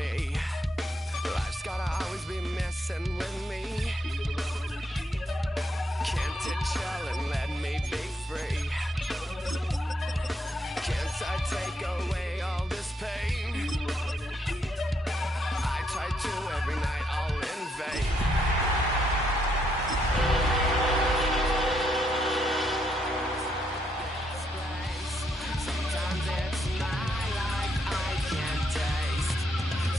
me. Life's gotta always be messing with me. Can't it chill and let me be free? Can't I take away all this pain? I try to every night, all in vain. Sometimes it's my life I can't taste.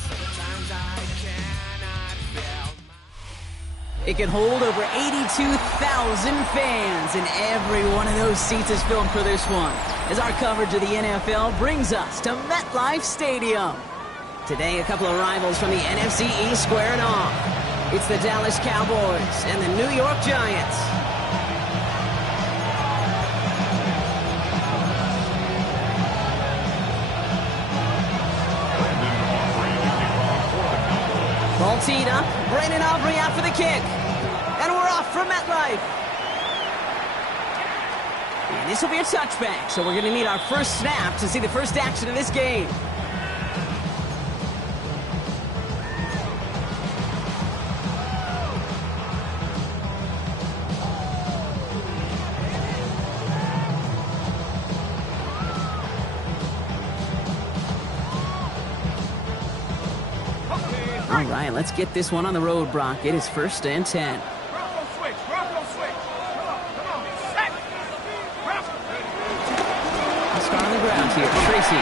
Sometimes I cannot feel my... It can hold over 82,000 fans, and every one of those seats is filled for this one, as our coverage of the NFL brings us to MetLife Stadium. Today, a couple of rivals from the NFC East squaring off. It's the Dallas Cowboys and the New York Giants. Ball teed up, Brandon Aubrey out for the kick. And we're off from MetLife. And this will be a touchback, so we're going to need our first snap to see the first action of this game. All right, let's get this one on the road, Brock. It is 1st and 10. Bronco switch. Come on. Set. Let's start on the ground here. Tracy.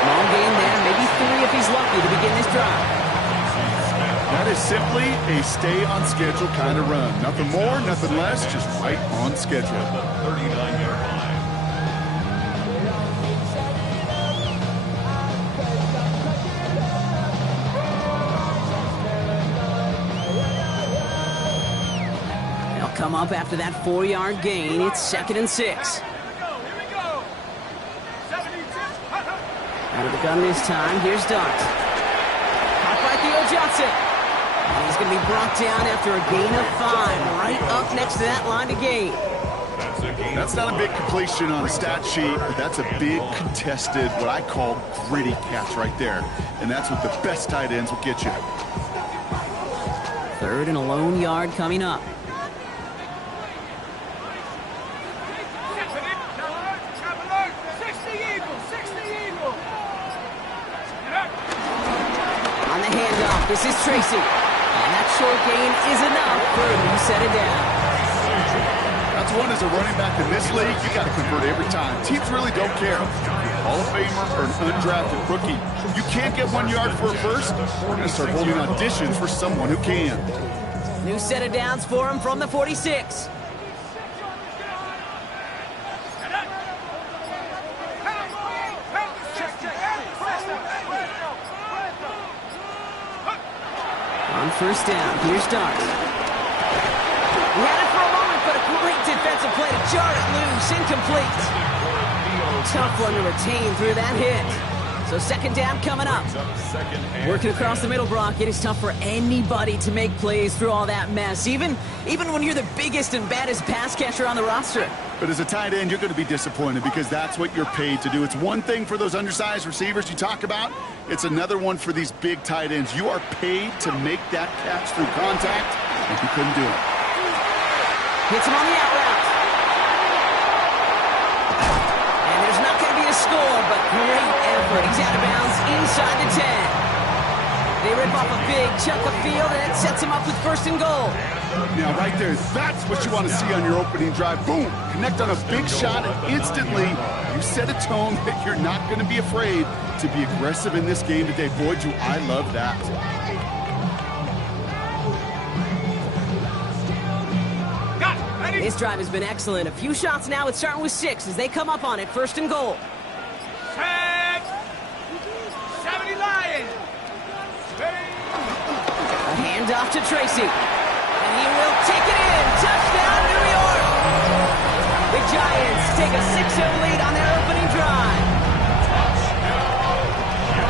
Small gain there, maybe 3 if he's lucky to begin this drive. That is simply a stay-on-schedule kind of run. Nothing more, nothing less, just right on schedule. 39-yard line. Come up after that 4-yard gain. It's 2nd and 6. Here we go. 72. Out of the gun this time. Here's Dart. Caught by Theo Johnson. And he's going to be brought down after a gain of 5. Right up next to that line to gain. That's not a big completion on a stat sheet, but that's a big contested, what I call gritty catch right there. And that's what the best tight ends will get you. 3rd and a lone yard coming up. This is Tracy, and that short gain is enough for a new set of down. That's one as a running back in this league, you got to convert every time. Teams really don't care. Hall of Famer or an undrafted rookie, you can't get 1 yard for a first. We're going to start holding auditions for someone who can. New set of downs for him from the 46. On 1st down, here's Dart. He had it for a moment, but a great defensive play to jar it loose, incomplete. Tough one to retain through that hit. So 2nd down coming up. Working across the middle, Brock, it is tough for anybody to make plays through all that mess, even when you're the biggest and baddest pass catcher on the roster. But as a tight end, you're going to be disappointed because that's what you're paid to do. It's one thing for those undersized receivers you talk about. It's another one for these big tight ends. You are paid to make that catch through contact, and you couldn't do it. Hits him on the out route. And there's not going to be a score, but great effort. He's out of bounds inside the 10. They rip off a big chunk of field, and it sets him up with 1st and goal. Now, right there, that's what you want to see on your opening drive. Boom! Connect on a big shot, and instantly you set a tone that you're not going to be afraid to be aggressive in this game today. Boy, do I love that. This drive has been excellent. A few shots now. It's starting with 6 as they come up on it. 1st and goal. 70 Lions. A handoff to Tracy. And he will take it in. Touchdown, New York. The Giants take a 6-0 lead on their opening drive.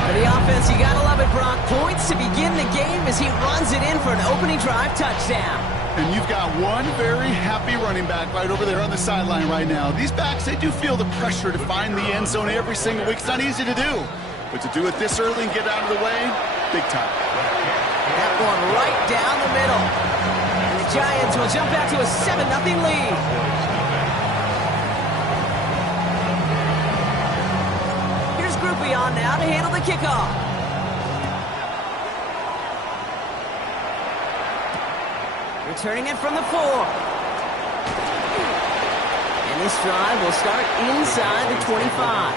For the offense, you gotta love it, Brock. Points to begin the game as he runs it in for an opening drive touchdown. And you've got one very happy running back right over there on the sideline right now. These backs, they do feel the pressure to find the end zone every single week. It's not easy to do. But to do it this early and get out of the way, big time. That one right down the middle. And the Giants will jump back to a 7-0 lead. Here's Groupie on now to handle the kickoff. Returning it from the 4. And this drive will start inside the 25.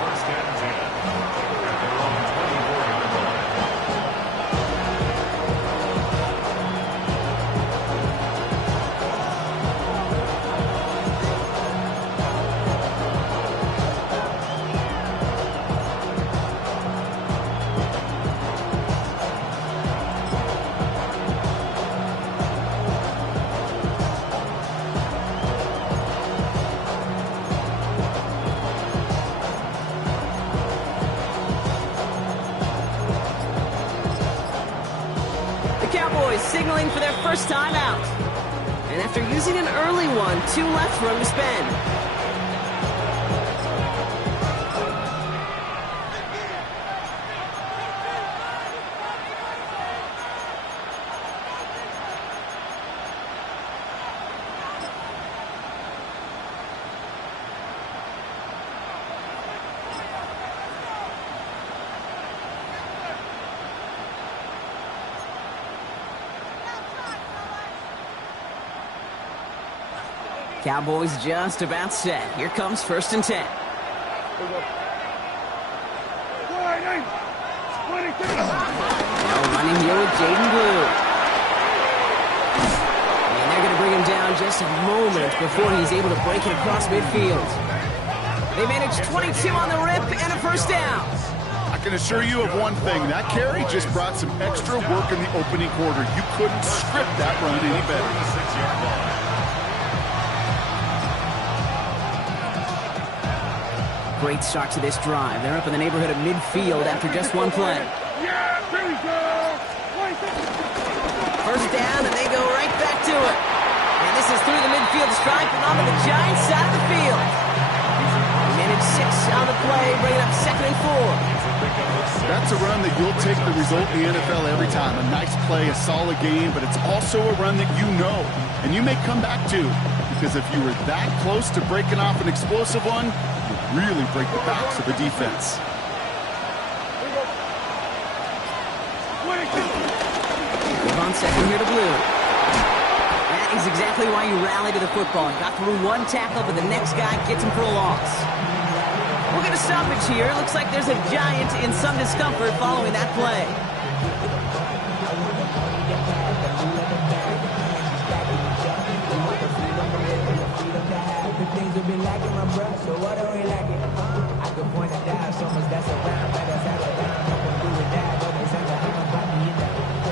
Cowboys signaling for their first time out. And after using an early one, 2 left for him to spend. Cowboys just about set. Here comes 1st and 10. Now running here with Jaden Blue. And they're going to bring him down just a moment before he's able to break it across midfield. They managed 22 on the rip and a first down. I can assure you of one thing. That carry just brought some extra work in the opening quarter. You couldn't script that run any better. Great start to this drive. They're up in the neighborhood of midfield after just one play. Yeah, there we go. First down, and they go right back to it. And this is through the midfield stripe and onto the Giants side of the field. They managed 6 on the play, bringing up 2nd and 4. That's a run that you'll take the result in the NFL every time. A nice play, a solid game, but it's also a run that you know and you may come back to, because if you were that close to breaking off an explosive one, you'd really break the backs of the defense. Move on 2nd here to Blue. That is exactly why you rally to the football. Got through one tackle, but the next guy gets him for a loss. We'll get a stoppage here. Looks like there's a Giant in some discomfort following that play.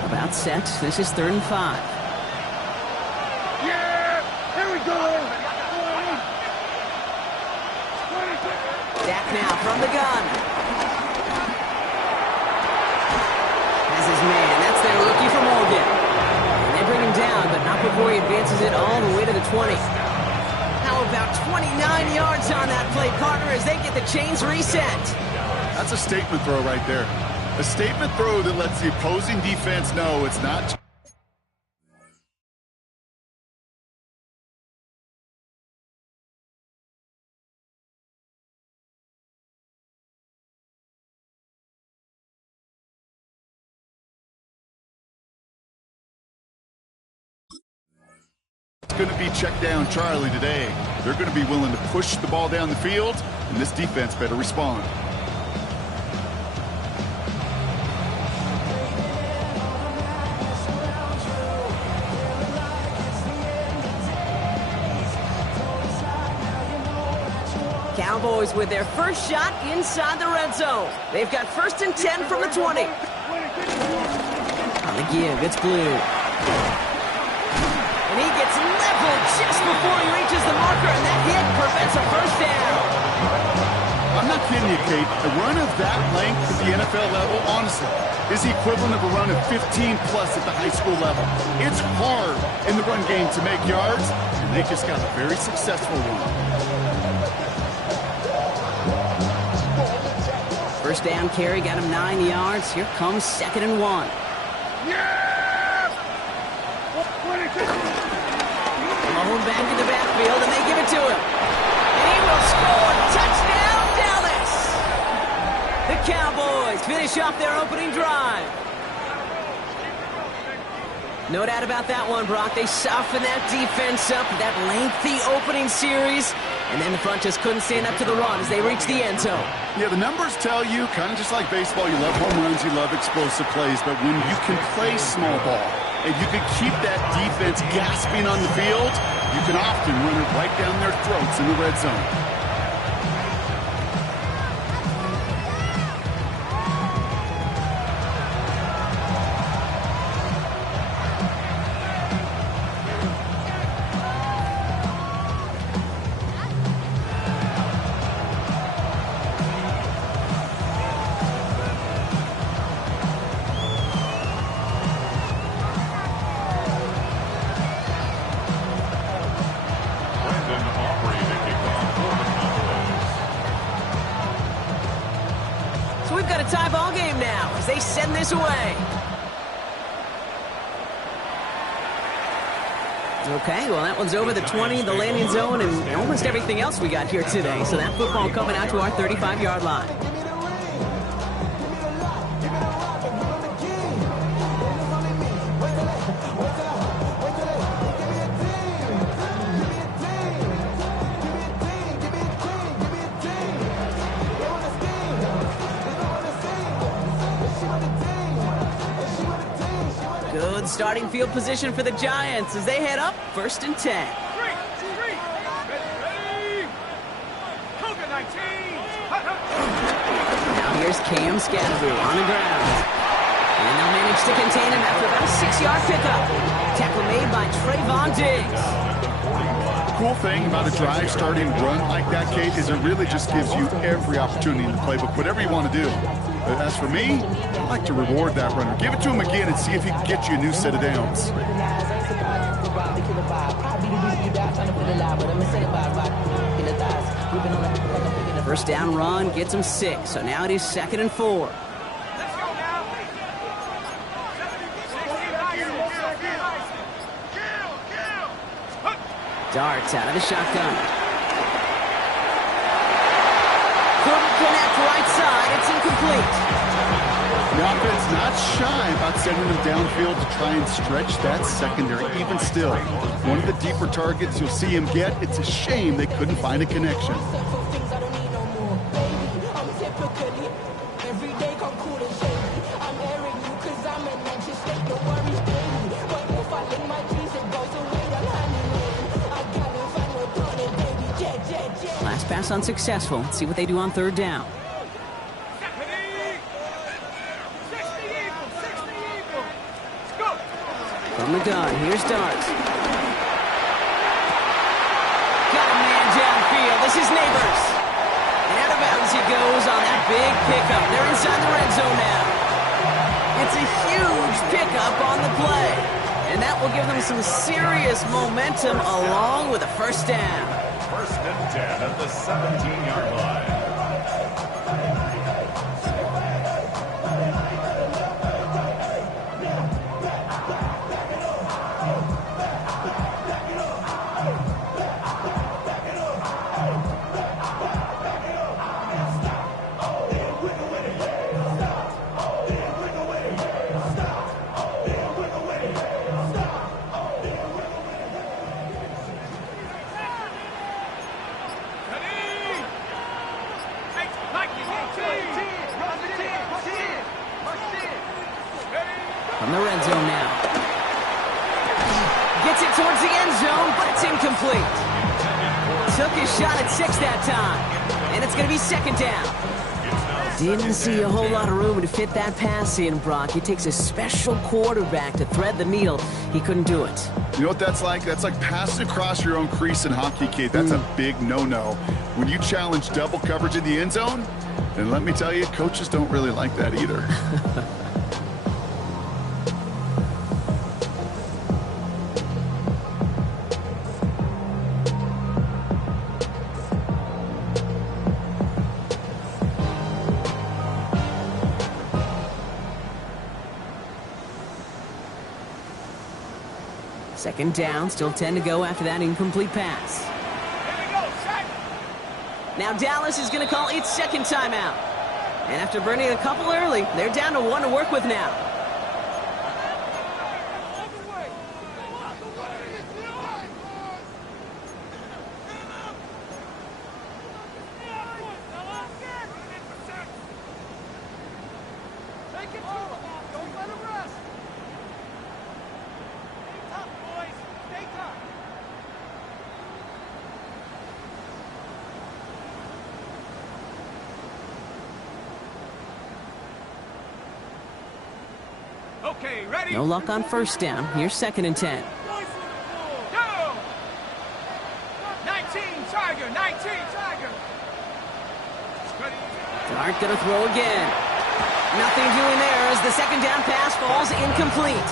About set. This is 3rd and 5. Yeah, here we go. Dak now from the gun. Has his man. That's their rookie from Oregon. And they bring him down, but not before he advances it all the way to the 20. How about 29 yards on that play, partner, as they get the chains reset? That's a statement throw right there. A statement throw that lets the opposing defense know it's not... It's going to be check down Charlie today. They're going to be willing to push the ball down the field, and this defense better respond. Cowboys with their first shot inside the red zone. They've got 1st and 10 from the 20. On the give, it's Blue. And he gets leveled just before he reaches the marker, and that hit prevents a first down. I'm not kidding you, Kate. A run of that length at the NFL level, honestly, is the equivalent of a run of 15-plus at the high school level. It's hard in the run game to make yards, and they just got a very successful one. First down carry got him 9 yards. Here comes 2nd and 1. Yeah! Malone back in the backfield, and they give it to him. And he will score. Touchdown, Dallas! The Cowboys finish off their opening drive. No doubt about that one, Brock. They softened that defense up, that lengthy opening series, and then the front just couldn't stand up to the run as they reached the end zone. Yeah, the numbers tell you, kind of just like baseball, you love home runs, you love explosive plays, but when you can play small ball and you can keep that defense gasping on the field, you can often run it right down their throats in the red zone. So we've got a tie ball game now as they send this away. Okay, well, that one's over the 20, the landing zone, and almost everything else we got here today. So that football coming out to our 35-yard line. Good starting field position for the Giants as they head up 1st and 10. Ready. Cougar 19. Now here's Cam Scatteroo on the ground. And they'll manage to contain him after about a 6-yard pickup. Tackle made by Trayvon Diggs. The cool thing about a drive starting run like that, Kate, is it really just gives you every opportunity in the playbook, whatever you want to do. But as for me, I like to reward that runner. Give it to him again and see if he can get you a new set of downs. First down run gets him 6, so now it is 2nd and 4. Let's go now. Darts out of the shotgun. Couldn't connect right side. It's incomplete. The offense not shy about sending them downfield to try and stretch that secondary. Even still, one of the deeper targets you'll see him get, it's a shame they couldn't find a connection. Last pass unsuccessful. Let's see what they do on 3rd down. From the gun, here's Darts. Got a man downfield. This is Neighbors. And out of bounds he goes on that big pickup. They're inside the red zone now. It's a huge pickup on the play. And that will give them some serious momentum along with a first down. 1st and 10 at the 17-yard line. From the red zone now. Gets it towards the end zone, but it's incomplete. Took his shot at 6 that time. And it's going to be 2nd down. Didn't see a whole lot of room to fit that pass in, Brock. It takes a special quarterback to thread the needle. He couldn't do it. You know what that's like? That's like passing across your own crease in hockey, Kate. That's a big no-no. When you challenge double coverage in the end zone, and let me tell you, coaches don't really like that either. Second down, still 10 to go after that incomplete pass. Here we go, set. Now Dallas is going to call its second timeout. And after burning a couple early, they're down to 1 to work with now. Take it to him. Don't let him rest. Stay tough, boys. Stay tough. Okay, ready? No luck on first down. Here's second and 10. Go! 19, Tiger, 19, Tiger. Ready? Dart going to throw again. Nothing doing there as the second down pass falls incomplete.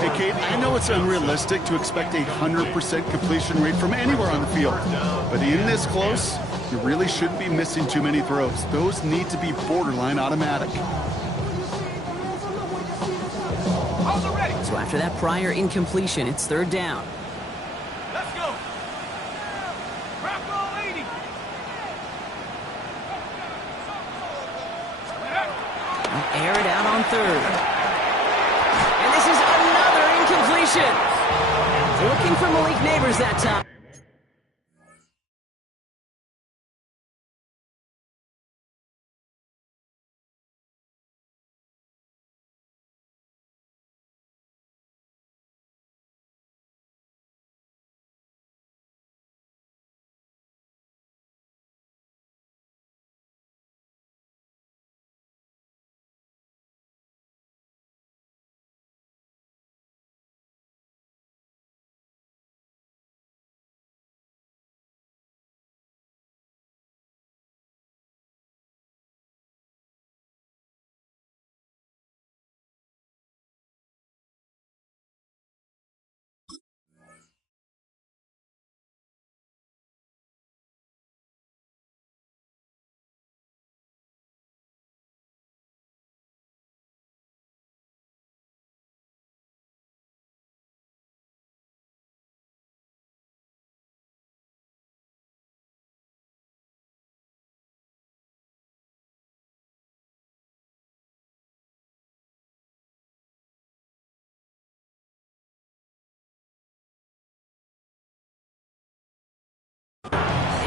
Hey, Kate, I know it's unrealistic to expect a 100% completion rate from anywhere on the field. But in this close, you really shouldn't be missing too many throws. Those need to be borderline automatic. So after that prior incompletion, it's third down. Let's go. Rock all 80. They'll air it out on third. And this is another incompletion. Looking for Malik Neighbors that time.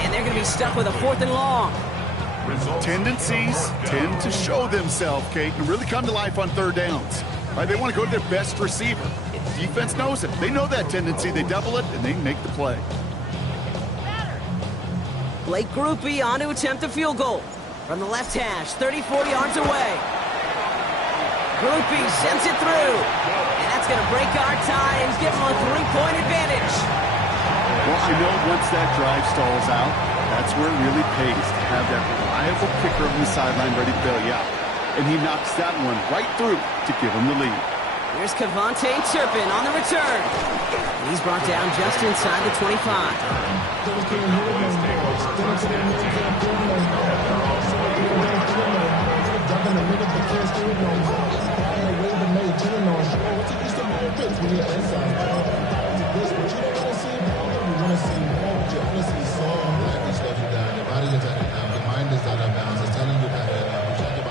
And they're going to be stuck with a 4th and long. Tendencies tend to show themselves, Kate, and really come to life on third downs. Right? They want to go to their best receiver. Defense knows it. They know that tendency. They double it, and they make the play. Blake Grupe on to attempt a field goal. From the left hash, 34 yards away. Grupe sends it through. And that's going to break our tie and give them a 3-point advantage. Well, I know once that drive stalls out, that's where it really pays to have that reliable kicker on the sideline ready to bail you out. And he knocks that one right through to give him the lead. Here's Cavante Turpin on the return. He's brought down just inside the 25.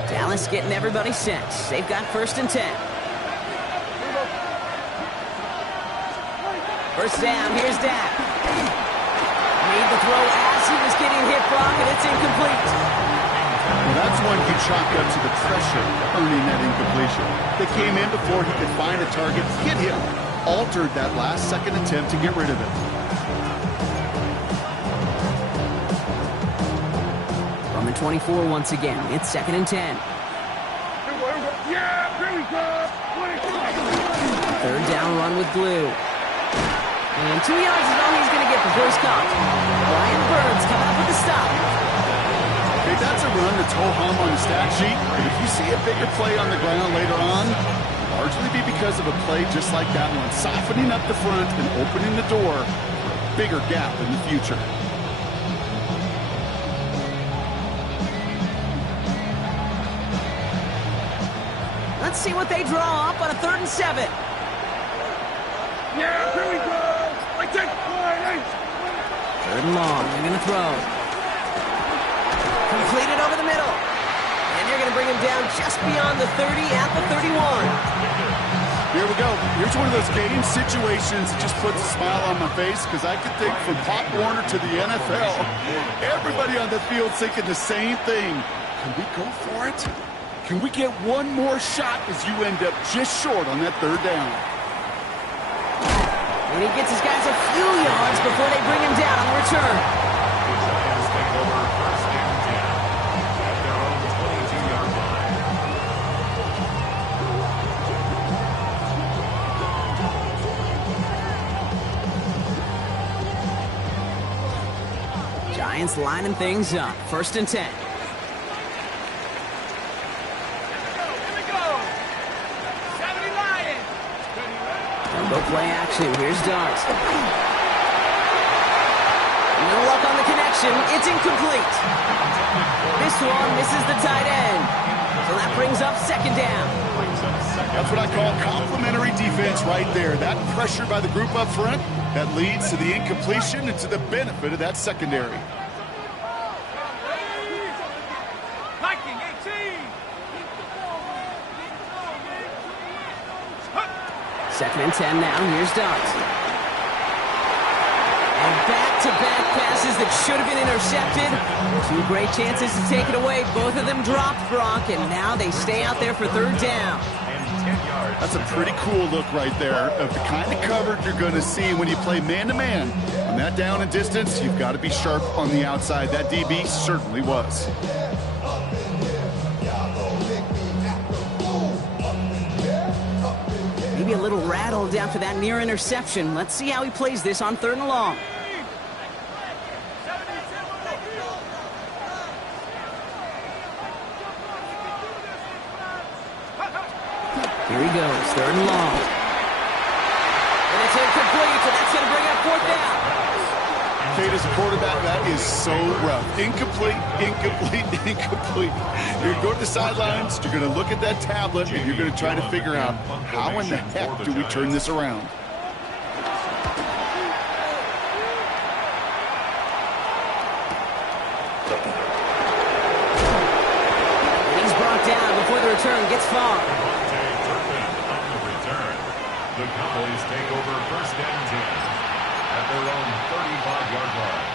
Dallas getting everybody set. They've got first and 10. First down, here's Dak. Made the throw as he was getting hit, Brock, and it's incomplete. Well, that's one you chalk up to the pressure earning that incompletion. They came in before he could find a target, hit him, altered that last-second attempt to get rid of it. From the 24 once again, it's second and 10. Yeah, here we go. Third down run with Glue. And 2 yards is all he's going to get before he's caught. Brian Burns coming up with the stop. Okay, that's a run that's ho-hum on the stat sheet, but if you see a bigger play on the ground later on, largely be because of a play just like that one, softening up the front and opening the door for a bigger gap in the future. Let's see what they draw up on a 3rd and 7. Yeah, here we go. I take point. 3rd and long. They're going to throw. Completed over the middle. And they're going to bring him down just beyond the 30 at the 31. Here we go. Here's one of those game situations that just puts a smile on my face because I could think from Pop Warner to the NFL, everybody on the field thinking the same thing. Can we go for it? Can we get one more shot as you end up just short on that 3rd down? And he gets his guys a few yards before they bring him down on the return. The Giants take over 1st and 10 at their own 22-yard line. Giants lining things up. 1st and 10. Here we go. 70 Lions. Go play action. Here's Dart. No luck on the connection. It's incomplete. This one misses the tight end. So that brings up 2nd down. That's what I call complimentary defense right there. That pressure by the group up front, that leads to the incompletion and to the benefit of that secondary. Viking 18. 2nd and 10 now. Here's Dart. And back-to-back passes that should have been intercepted. 2 great chances to take it away. Both of them dropped, Brock, and now they stay out there for 3rd down. That's a pretty cool look right there of the kind of coverage you're going to see when you play man-to-man. On that down and distance, you've got to be sharp on the outside. That DB certainly was. Maybe a little rattled after that near interception. Let's see how he plays this on 3rd and long. Here he goes, 3rd and long. And it's incomplete, so that's going to bring up 4th down. Kate, as a quarterback, that is so rough. Incomplete, incomplete, incomplete. You're going to go to the sidelines, you're going to look at that tablet, and you're going to try to figure out how in the heck do we turn this around. And he's brought down before the return gets far. The Cowboys take over 1st and 10 at their own 35-yard line.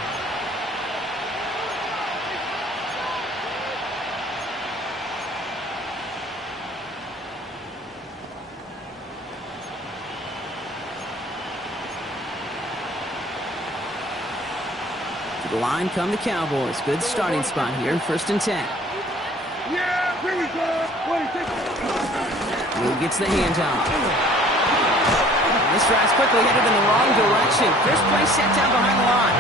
To the line come the Cowboys. Good starting spot here, 1st and 10. Yeah, here we go. Who gets the handoff? This drive's quickly headed in the wrong direction. First play set down behind the line.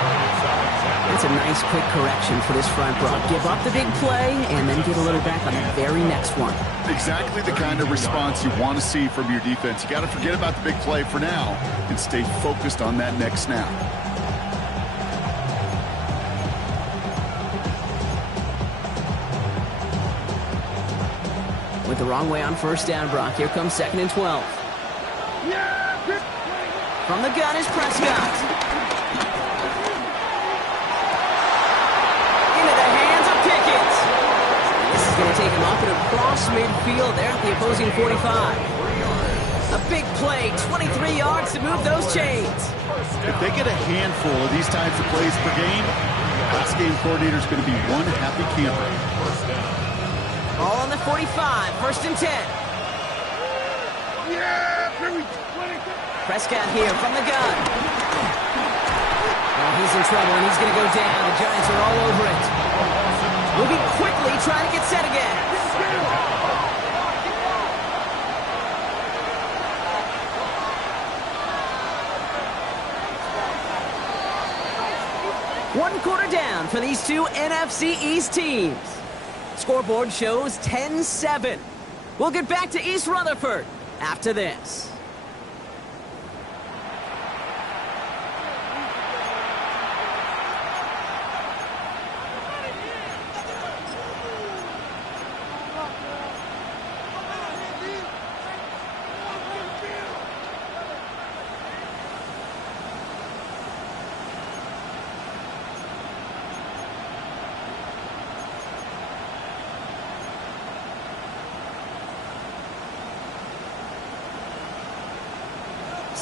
That's a nice quick correction for this front, Brock. Give up the big play and then get a little back on the very next one. Exactly the kind of response you want to see from your defense. You got to forget about the big play for now and stay focused on that next snap. Went the wrong way on 1st down, Brock. Here comes 2nd and 12. From the gun is Prescott. Into the hands of Pickett. This is going to take him up and across midfield there at the opposing 45. A big play, 23 yards to move those chains. If they get a handful of these types of plays per game, pass game coordinator is going to be one happy camper. All on the 45, 1st and 10. Prescott here from the gun. Oh, he's in trouble, and he's going to go down. The Giants are all over it. Moving quickly, trying to get set again. One quarter down for these two NFC East teams. Scoreboard shows 10-7. We'll get back to East Rutherford after this.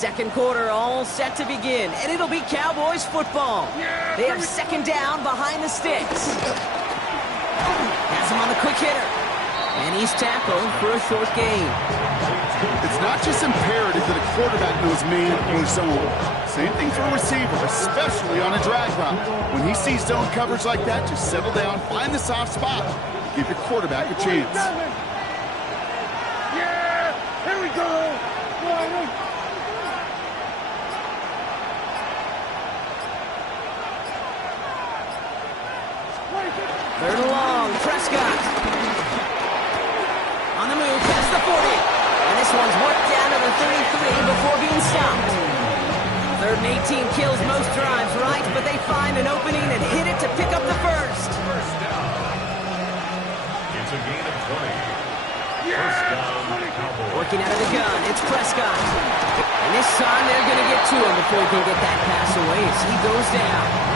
Second quarter all set to begin, and it'll be Cowboys football. They have second down behind the sticks. Has him on the quick hitter. And he's tackled for a short gain. It's not just imperative that a quarterback knows man or zone. Same thing for a receiver, especially on a drag route. When he sees zone coverage like that, just settle down, find the soft spot, give your quarterback a chance. Yeah, here we go. Third and long, Prescott. On the move, past the 40. And this one's worked down to the 33 before being stopped. Third and 18 kills most drives, right? But they find an opening and hit it to pick up the first. First down. It's a gain of 20. First down, Cowboys. Working out of the gun, it's Prescott. And this time they're going to get to him before he can get that pass away as he goes down.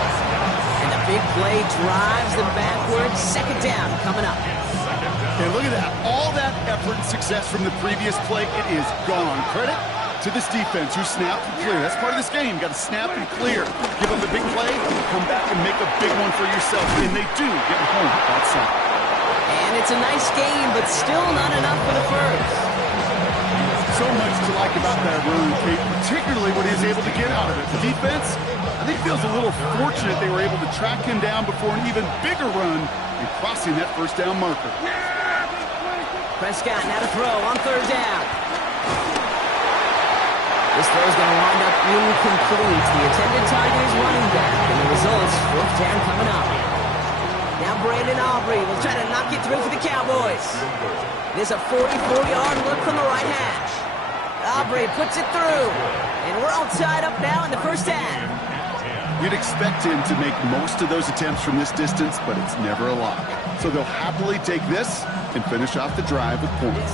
And the big play drives them backwards. Second down coming up. And look at that. All that effort and success from the previous play, it is gone. Credit to this defense who snapped and clear. That's part of this game. You got to snap and clear. Give them the big play, come back and make a big one for yourself. And they do get home outside. And it's a nice game, but still not enough for the first. So much to like about that run, Kate, particularly what he was able to get out of it. The defense, I think, feels a little fortunate they were able to track him down before an even bigger run and crossing that first down marker. Prescott now to throw on third down. This throw's going to wind up incomplete. The intended target is running back, and the results, fourth down coming up. Now Brandon Aubrey will try to knock it through for the Cowboys. There's a 44-yard look from the right hash. Aubrey puts it through, and we're all tied up now in the first half. You'd expect him to make most of those attempts from this distance, but it's never a lock. So they'll happily take this and finish off the drive with points.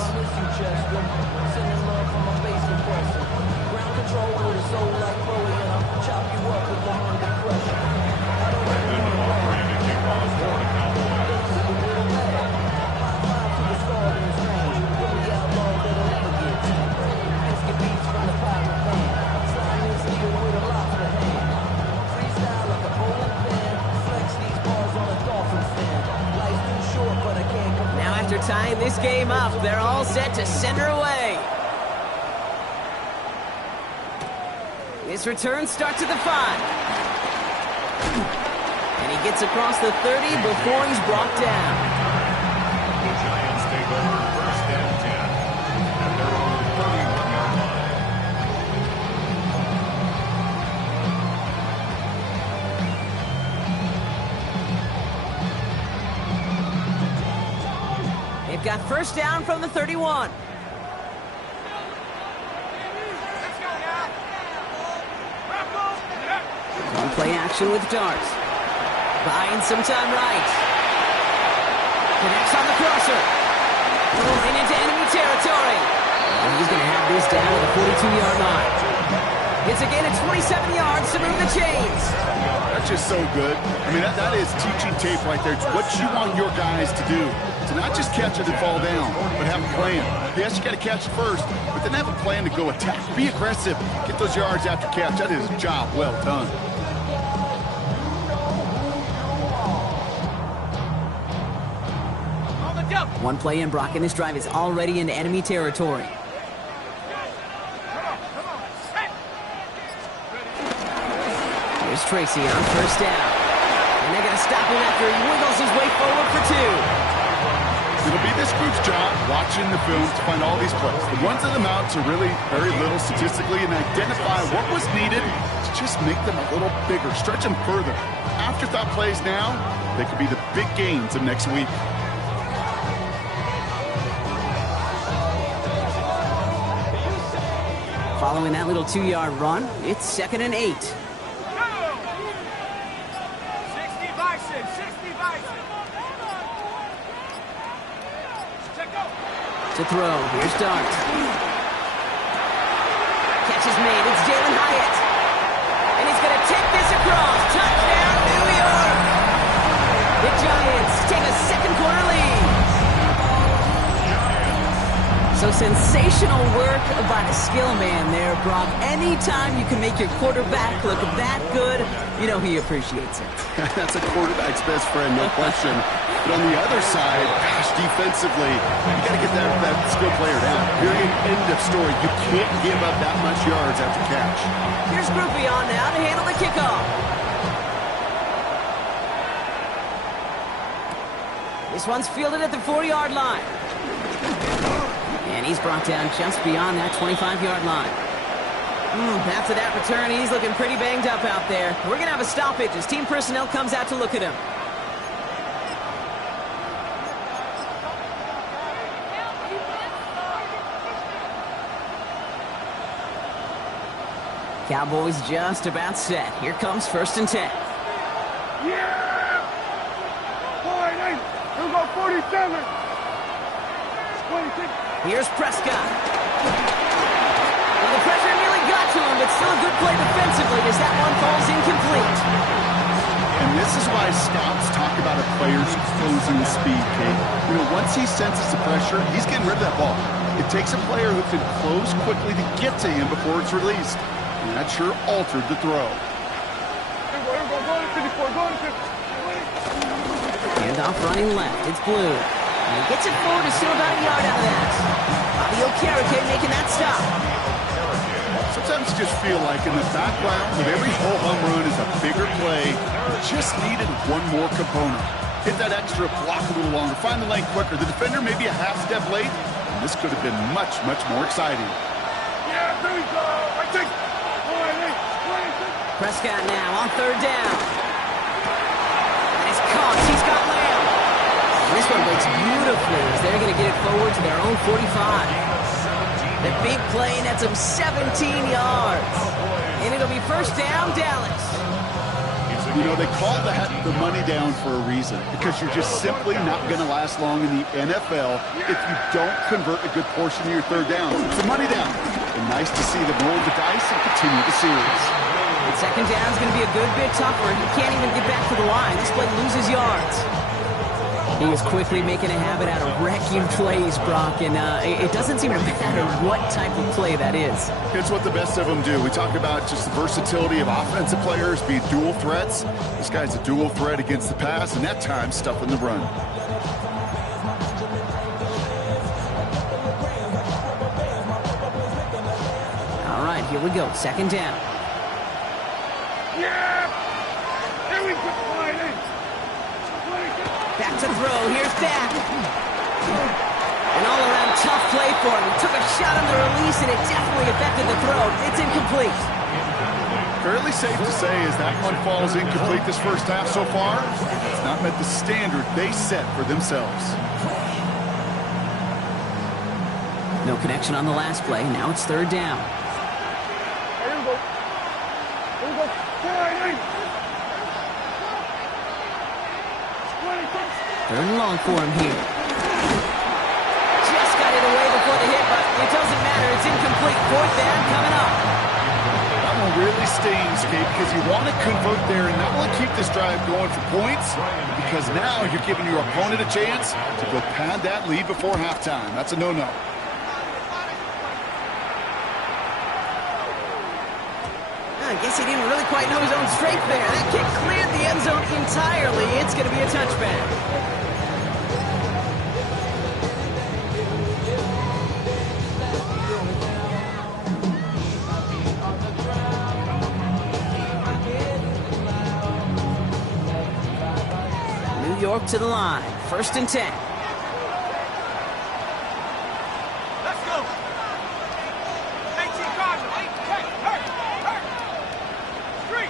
Tying this game up, they're all set to center away. This return starts at the 5. And he gets across the 30 before he's brought down. The Giants take over first and 10 at their own 31-yard line. They've got first down from the 31. On play action with Darts. Buying some time right. Connects on the crosser. Rolling into enemy territory. And he's going to have this down at the 42-yard line. It's again at 27 yards to move the chains. That's just so good. I mean, that is teaching tape right there. It's what you want your guys to do. To not just catch it and fall down, but have a plan. Yes, you got to catch it first, but then have a plan to go attack. Be aggressive. Get those yards after catch. That is a job well done. One play in, Brock, and this drive is already into enemy territory. Here's Tracy on first down. And they're going to stop him after he wiggles his way forward for 2. It'll be this group's job watching the film to find all these plays. The ones that amount to really very little statistically and identify what was needed to just make them a little bigger, stretch them further. Afterthought plays now, they could be the big gains of next week. Following that little 2-yard run, it's 2nd and 8. 60 Bison, 60 Bison. To throw, here's Dart. Catch is made, it's Jalen Hyatt. And he's going to take this across. Touchdown, New York! The Giants take a second quarter lead. So sensational work by the skill man there, Brock. Anytime you can make your quarterback look that good, you know he appreciates it. That's a quarterback's best friend, no question. But on the other side, gosh, defensively, you got to get that skill player down. Period. End of story. You can't give up that much yards after catch. Here's Groupie on now to handle the kickoff. This one's fielded at the 4-yard line. And he's brought down just beyond that 25-yard line. After that return, he's looking pretty banged up out there. We're going to have a stoppage as team personnel comes out to look at him. Cowboys just about set. Here comes 1st and 10. Yeah! Boy, here go 47. 26. Here's Prescott. Well, the pressure nearly got to him, but still a good play defensively as that one falls incomplete. And this is why scouts talk about a player's closing speed, Kate. You know, once he senses the pressure, he's getting rid of that ball. It takes a player who can close quickly to get to him before it's released. And that sure altered the throw. Handoff running left. It's Blue. And he gets it forward. He's still about a yard out of that. Bobby Okereke making that stop. Sometimes you just feel like in the background of every ho-hum run is a bigger play. Just needed one more component. Hit that extra block a little longer. Find the lane quicker. The defender maybe a half step late. And this could have been much, much more exciting. Yeah, there we go. I think. Prescott now on 3rd down. And it's caught. He's got Lamb. And this one breaks beautifully as they're going to get it forward to their own 45. The big play nets him 17 yards. And it'll be 1st down, Dallas. You know, they call that the money down for a reason, because you're just simply not going to last long in the NFL if you don't convert a good portion of your 3rd down. It's a money down. And nice to see them roll the dice and continue the series. And 2nd down is going to be a good bit tougher. He can't even get back to the line. This play loses yards. He is quickly making a habit out of wrecking plays, Brock, and it doesn't seem to matter what type of play that is. It's what the best of them do. We talk about just the versatility of offensive players being dual threats. This guy's a dual threat against the pass, and that time stuffing the run. All right, here we go. 2nd down. Yeah! Here we go. Back to throw. Here's Dak. An all-around tough play for him. He took a shot on the release, and it definitely affected the throw. It's incomplete. Fairly safe to say as that one falls incomplete this first half so far. It's not met the standard they set for themselves. No connection on the last play. Now it's 3rd down. Here we go. Here we go. 3rd and long for him here. Just got it away before the hit, but it doesn't matter. It's incomplete. 4th down coming up. That one really stings, Kate, because you want to convert there and not only keep this drive going for points, because now you're giving your opponent a chance to go pad that lead before halftime. That's a no-no. I guess he didn't really quite know his own strength there. That kick cleared the end zone entirely. It's going to be a touchback. New York to the line. 1st and 10. Let's go. 18 cards. Hurt. Street.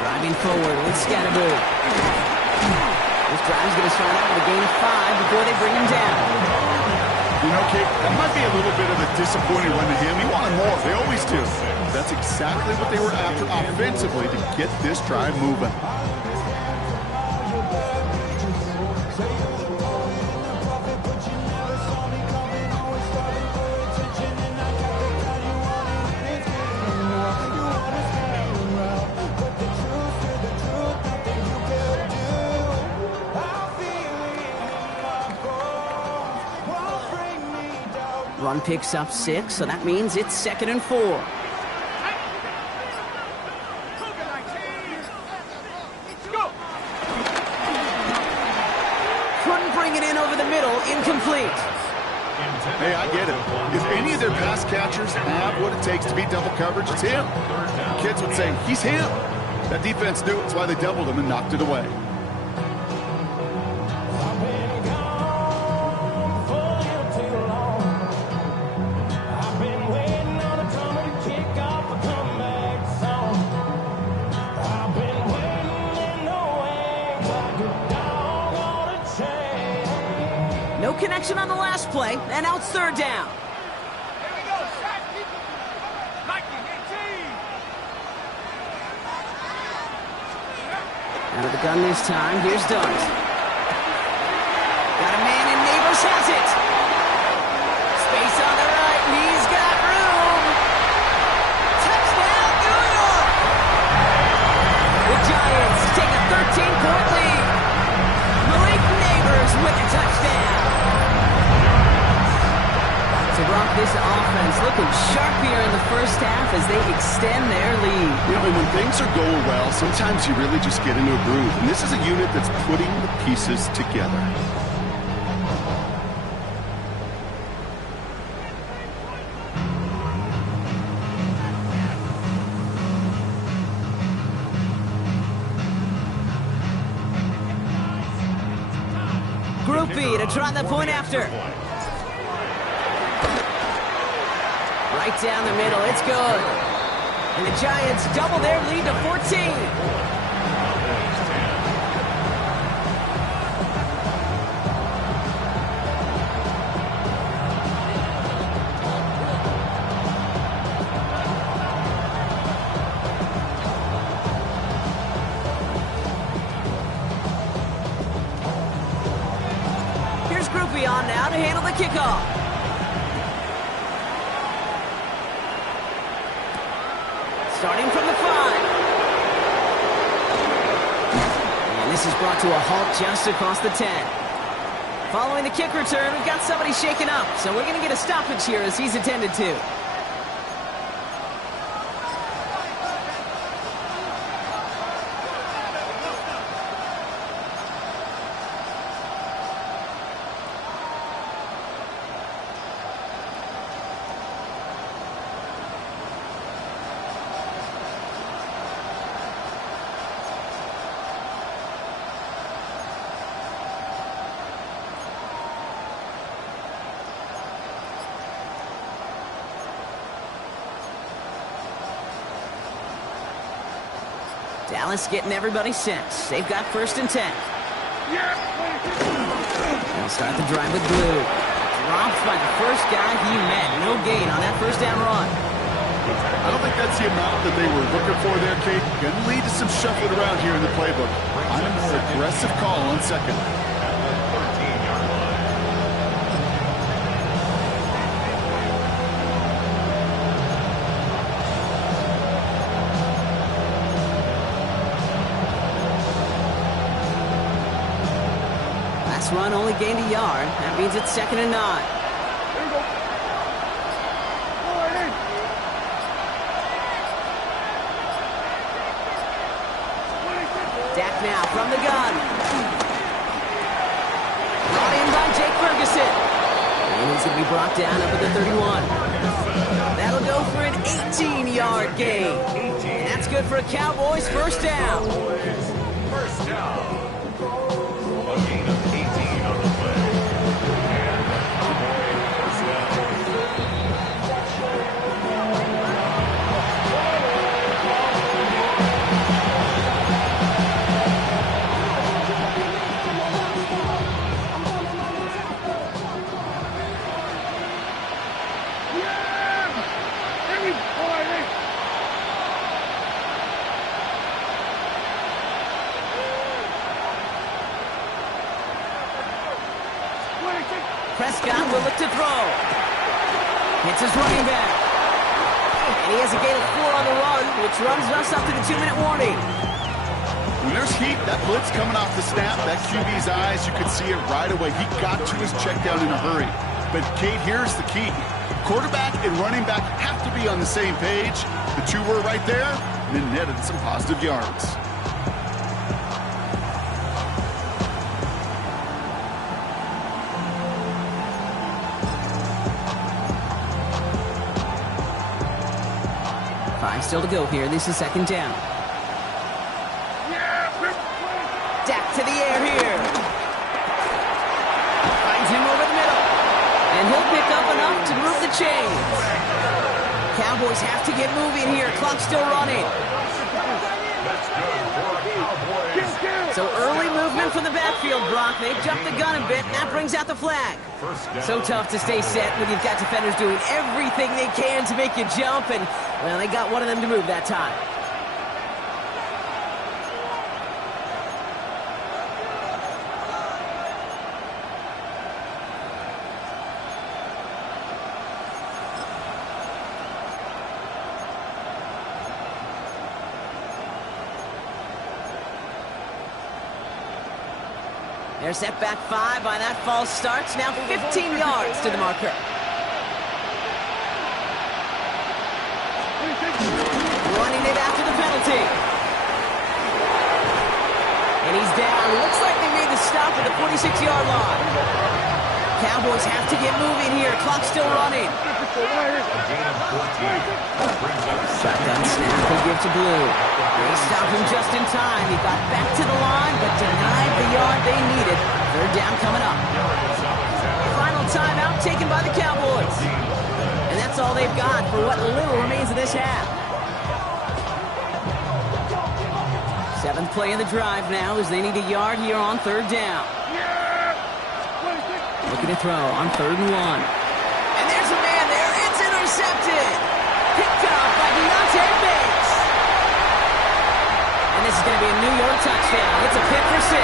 Driving forward with Scatterboo. This drive's going to start out with a gain of 5 before they bring him down. You know, Kate, that might be a little bit of a disappointing run to him. He wanted more. They always do. That's exactly what they were after offensively to get this drive moving. Run picks up 6, so that means it's 2nd and 4. Couldn't bring it in over the middle, incomplete. Hey, I get it. If any of their pass catchers have what it takes to beat double coverage, it's him. Kids would say, he's him. That defense knew it. That's why they doubled him and knocked it away. No connection on the last play, and now it's 3rd down. Out of the gun this time, here's Dart. Got a man and Neighbors has it. Space on the right, he's got room. Touchdown, New York! The Giants take a 13-point lead. Malik Neighbors with a touchdown. So Brock, this offense looking sharp here in the first half as they extend their lead. You know, when things are going well, sometimes you really just get into a groove. And this is a unit that's putting the pieces together. Group B to try the point after. Right down the middle, it's good. And the Giants double their lead to 14. Here's Group B on now to handle the kickoff. Starting from the 5. And this is brought to a halt just across the 10. Following the kick return, we've got somebody shaken up, so we're going to get a stoppage here as he's attended to. Dallas getting everybody set. They've got 1st and 10. They'll start the drive with Blue. Dropped by the first guy he met. No gain on that 1st down run. I don't think that's the amount that they were looking for there, Kate. Going to lead to some shuffling around here in the playbook. I'm a more aggressive call on 2nd. Run only gained a yard. That means it's 2nd and 9. Dak now from the gun. Brought in by Jake Ferguson. And he's going to be brought down up at the 31. That'll go for an 18-yard gain. And that's good for a Cowboys 1st down. First down. A gain of 18 on the play. And Cowboys Prescott will look to throw. Hits his running back. And he has a gain of 4 on the run, which runs us up to the 2-minute warning. When there's heat, that blitz coming off the snap, that QB's eyes, you could see it right away. He got to his check down in a hurry. But, Kate, here's the key. Quarterback and running back have to be on the same page. The two were right there, and then netted some positive yards. Still to go here. This is second down. Dak to the air here. Finds him over the middle. And he'll pick up enough to move the chains. Cowboys have to get moving here. Clock's still running. So early movement from the backfield, Brock. They jumped the gun a bit, and that brings out the flag. So tough to stay set when you've got defenders doing everything they can to make you jump, and, well, they got one of them to move that time. They're set back 5 by that false start. Now 15 yards to the marker. Running it after the penalty. And he's down. Looks like they made the stop at the 46-yard line. Cowboys have to get moving here. Clock's still running. Shotgun snap will give to Blue. They stopped him just in time. He got back to the line, but denied the yard they needed. Third down coming up. Final timeout taken by the Cowboys. And that's all they've got for what little remains of this half. 7th play of the drive now as they need a yard here on third down. Looking to throw on 3rd and 1. And there's a man there. It's intercepted. Picked off by Deontay Bates. And this is going to be a New York touchdown. It's a pick for 6.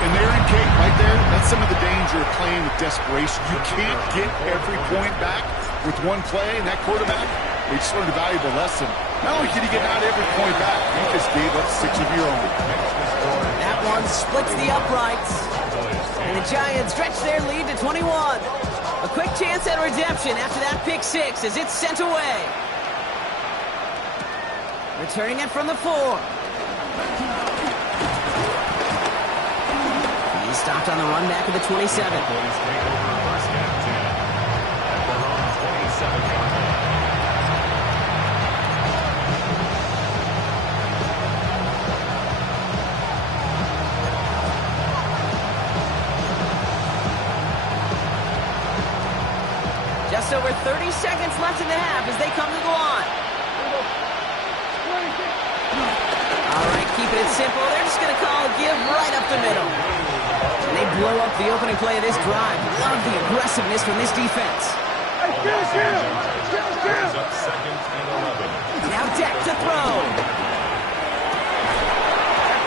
And there in Kate, right there, that's some of the danger of playing with desperation. You can't get every point back with one play, and that quarterback, he just learned a valuable lesson. Not only did he get out every point back, he just gave up 6 of your own. That one splits the uprights. And the Giants stretch their lead to 21. A quick chance at redemption after that pick 6 as it's sent away. Returning it from the 4. He stopped on the run back of the 27. Just over 30 seconds left in the half as they come to the line. All right, keeping it simple. They're just going to call a give right up the middle. And they blow up the opening play of this drive. Love the aggressiveness from this defense. Now Dak to throw.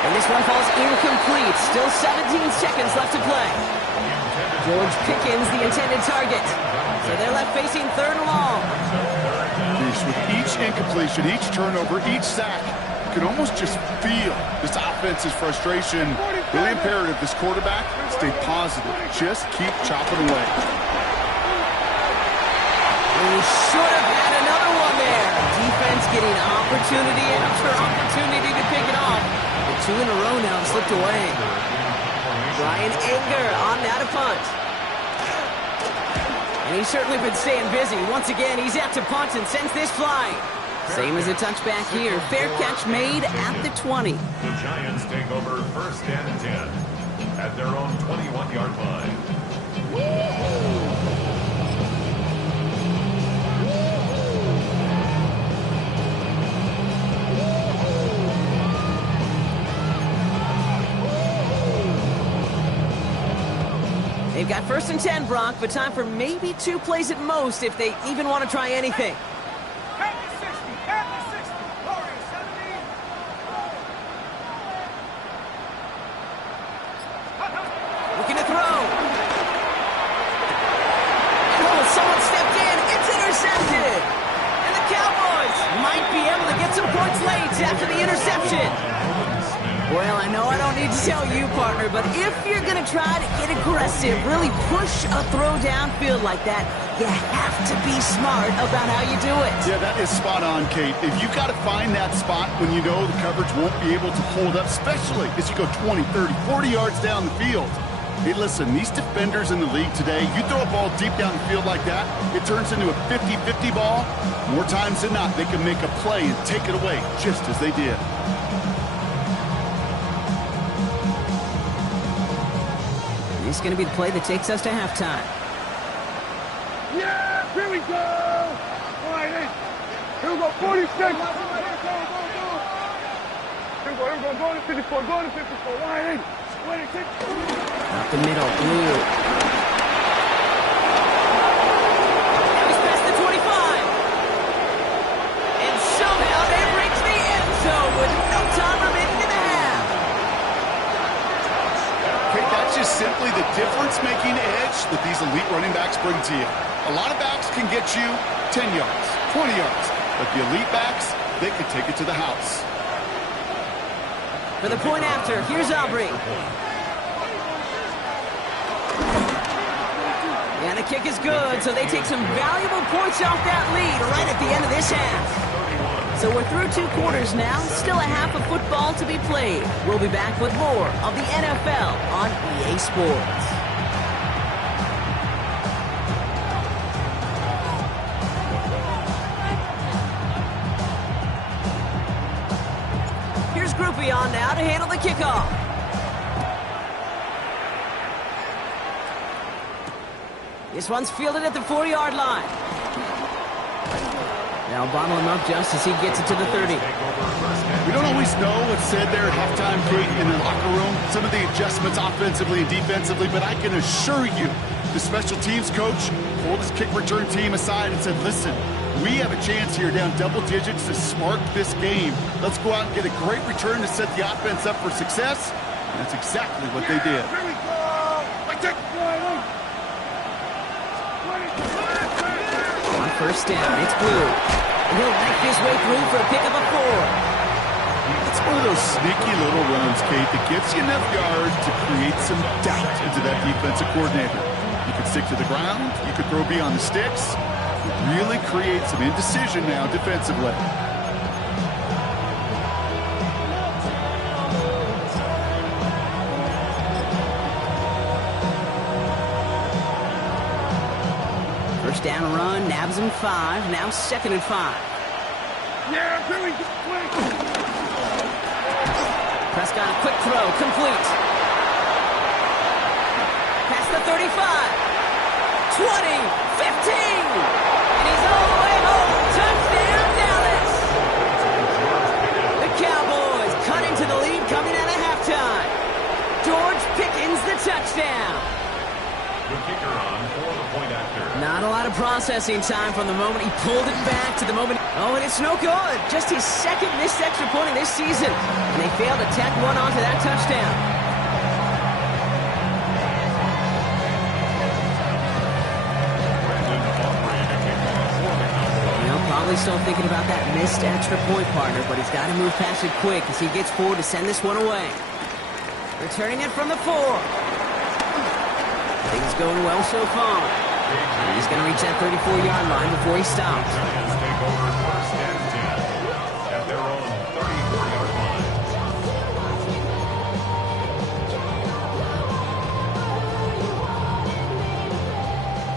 And this one falls incomplete. Still 17 seconds left to play. George Pickens, the intended target. So they're left facing 3rd and long. With each incompletion, each turnover, each sack, you can almost just feel this offense's frustration. Really imperative this quarterback stay positive. Just keep chopping away. We should have had another one there. Defense getting opportunity after opportunity to pick it off. The 2 in a row now have slipped away. Brian Anger on that a punt. And he's certainly been staying busy. Once again, he's out to punt and sends this flying. Same as a touchback here. Fair catch made at the 20. The Giants take over 1st and 10 at their own 21-yard line. They've got 1st and 10, Brock, but time for maybe 2 plays at most if they even want to try anything. Looking to throw. Oh, someone stepped in. It's intercepted. And the Cowboys might be able to get some points late after the interception. Well, I know I don't need to tell you, partner, but if you're going to try to get aggressive, really push a throw downfield like that, you have to be smart about how you do it. Yeah, that is spot on, Kate. If you've got to find that spot when you know the coverage won't be able to hold up, especially as you go 20, 30, 40 yards down the field. Hey, listen, these defenders in the league today, you throw a ball deep down the field like that, it turns into a 50-50 ball. More times than not, they can make a play and take it away, just as they did. This is going to be the play that takes us to halftime. Yeah, here we go. All right, here we go, 46. Here we go, go to 54, go to 54. All right, 26. Up the middle, Blue. Now he's past the 25. And somehow they reach the end zone with no time remaining in the half. Kate, that's just simply the difference-making edge that these elite running backs bring to you. A lot of backs can get you 10 yards, 20 yards, but the elite backs, they can take it to the house. For the point after, here's Aubrey. And the kick is good, so they take some valuable points off that lead right at the end of this half. So we're through 2 quarters now, still a half of football to be played. We'll be back with more of the NFL on EA Sports. Here's Groupie on now to handle the kickoff. This one's fielded at the 4-yard line. Now bottle him up just as he gets it to the 30. We don't always know what's said there at halftime, Kate, in the locker room. Some of the adjustments offensively and defensively, but I can assure you the special teams coach pulled his kick return team aside and said, listen, we have a chance here down double digits to spark this game. Let's go out and get a great return to set the offense up for success. And that's exactly what they did. Here we go. On first down, it's Blue. And he'll make his way through for a pick of a 4. It's one of those sneaky little runs, Kate, that gets you enough yards to create some doubt into that defensive coordinator. You could stick to the ground. You could throw beyond the sticks. Really create some indecision now defensively. First down run, nabs him 5. Now 2nd and 5. Yeah, here we go. Prescott, a quick throw, complete. Past the 35. 20, 15. And he's all the way home. Touchdown, Dallas. The Cowboys cut into the lead coming out of halftime. George Pickens, the touchdown. The kicker on for the point after. Not a lot of processing time from the moment he pulled it back to the moment. Oh, and it's no good. Just his 2nd missed extra point of this season. And they failed to tack one onto that touchdown. Probably still thinking about that missed extra point, partner, but he's got to move past it quick as he gets forward to send this one away. Returning it from the 4. Things going well so far. And he's going to reach that 34-yard line before he stops. Giants take over first and 10 at their own 34-yard line.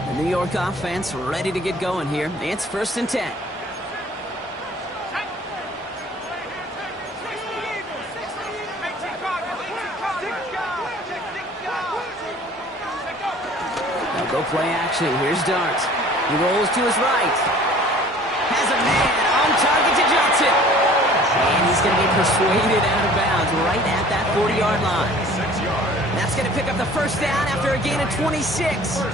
The New York offense ready to get going here. It's 1st and 10. They'll go play action. Here's Dart. He rolls to his right. Has a man on target to Johnson. And he's going to be persuaded out of bounds right at that 40-yard line. 6 yards. That's going to pick up the first down after a gain of 26.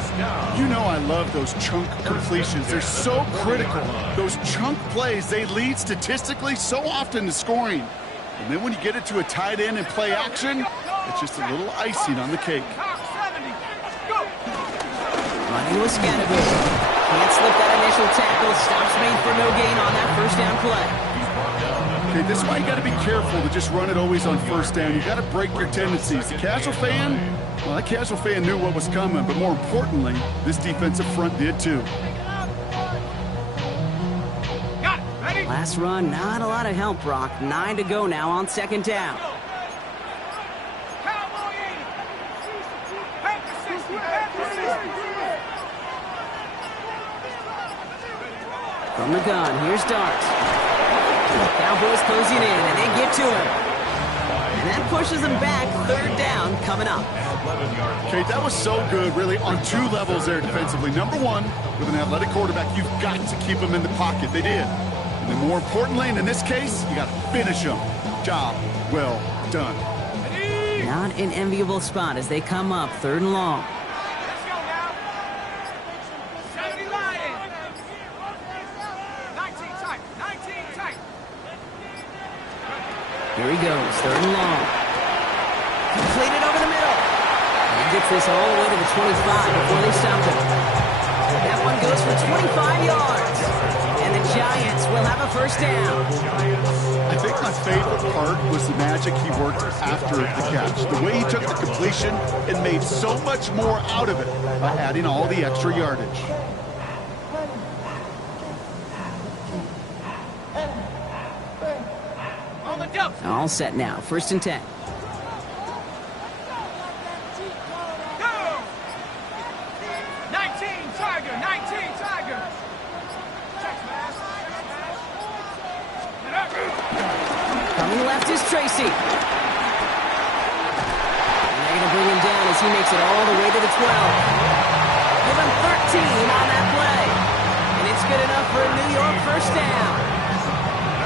You know I love those chunk completions. They're so critical. Those chunk plays, they lead statistically so often to scoring. And then when you get it to a tight end and play action, it's just a little icing on the cake. Running with Scannable. Can't slip that initial tackle. Stops made for no gain on that first down play. He's brought down at the Okay, this is why you got to be careful to just run it always on first down. You got to break your tendencies. The casual fan, well, that casual fan knew what was coming, but more importantly, this defensive front did too. Last run, not a lot of help, Brock. 9 to go now on second down. From the gun, here's Dart. Cowboys closing in, and they get to him. And that pushes them back. Third down coming up. Okay, that was so good, really, on two levels there defensively. Number one, with an athletic quarterback, you've got to keep him in the pocket. They did. And then more importantly, in this case, you got to finish him. Job well done. Not an enviable spot as they come up third and long. Let's go now. 70 Lions. 19 tight. 19 tight. Here he goes, third and long. Completed over the middle. He gets this all the way to the 25 before they stop him. That one goes for 25 yards. And the Giants will have a first down. I think my favorite part was the magic he worked after the catch. The way he took the completion and made so much more out of it by adding all the extra yardage. On the dump. All set now, first and 10. Go. 19 Tiger. 19 Tiger. Coming left is Tracy. And they're going to bring him down as he makes it all the way to the 12. Give him 13 on that play. And it's good enough for a New York first down.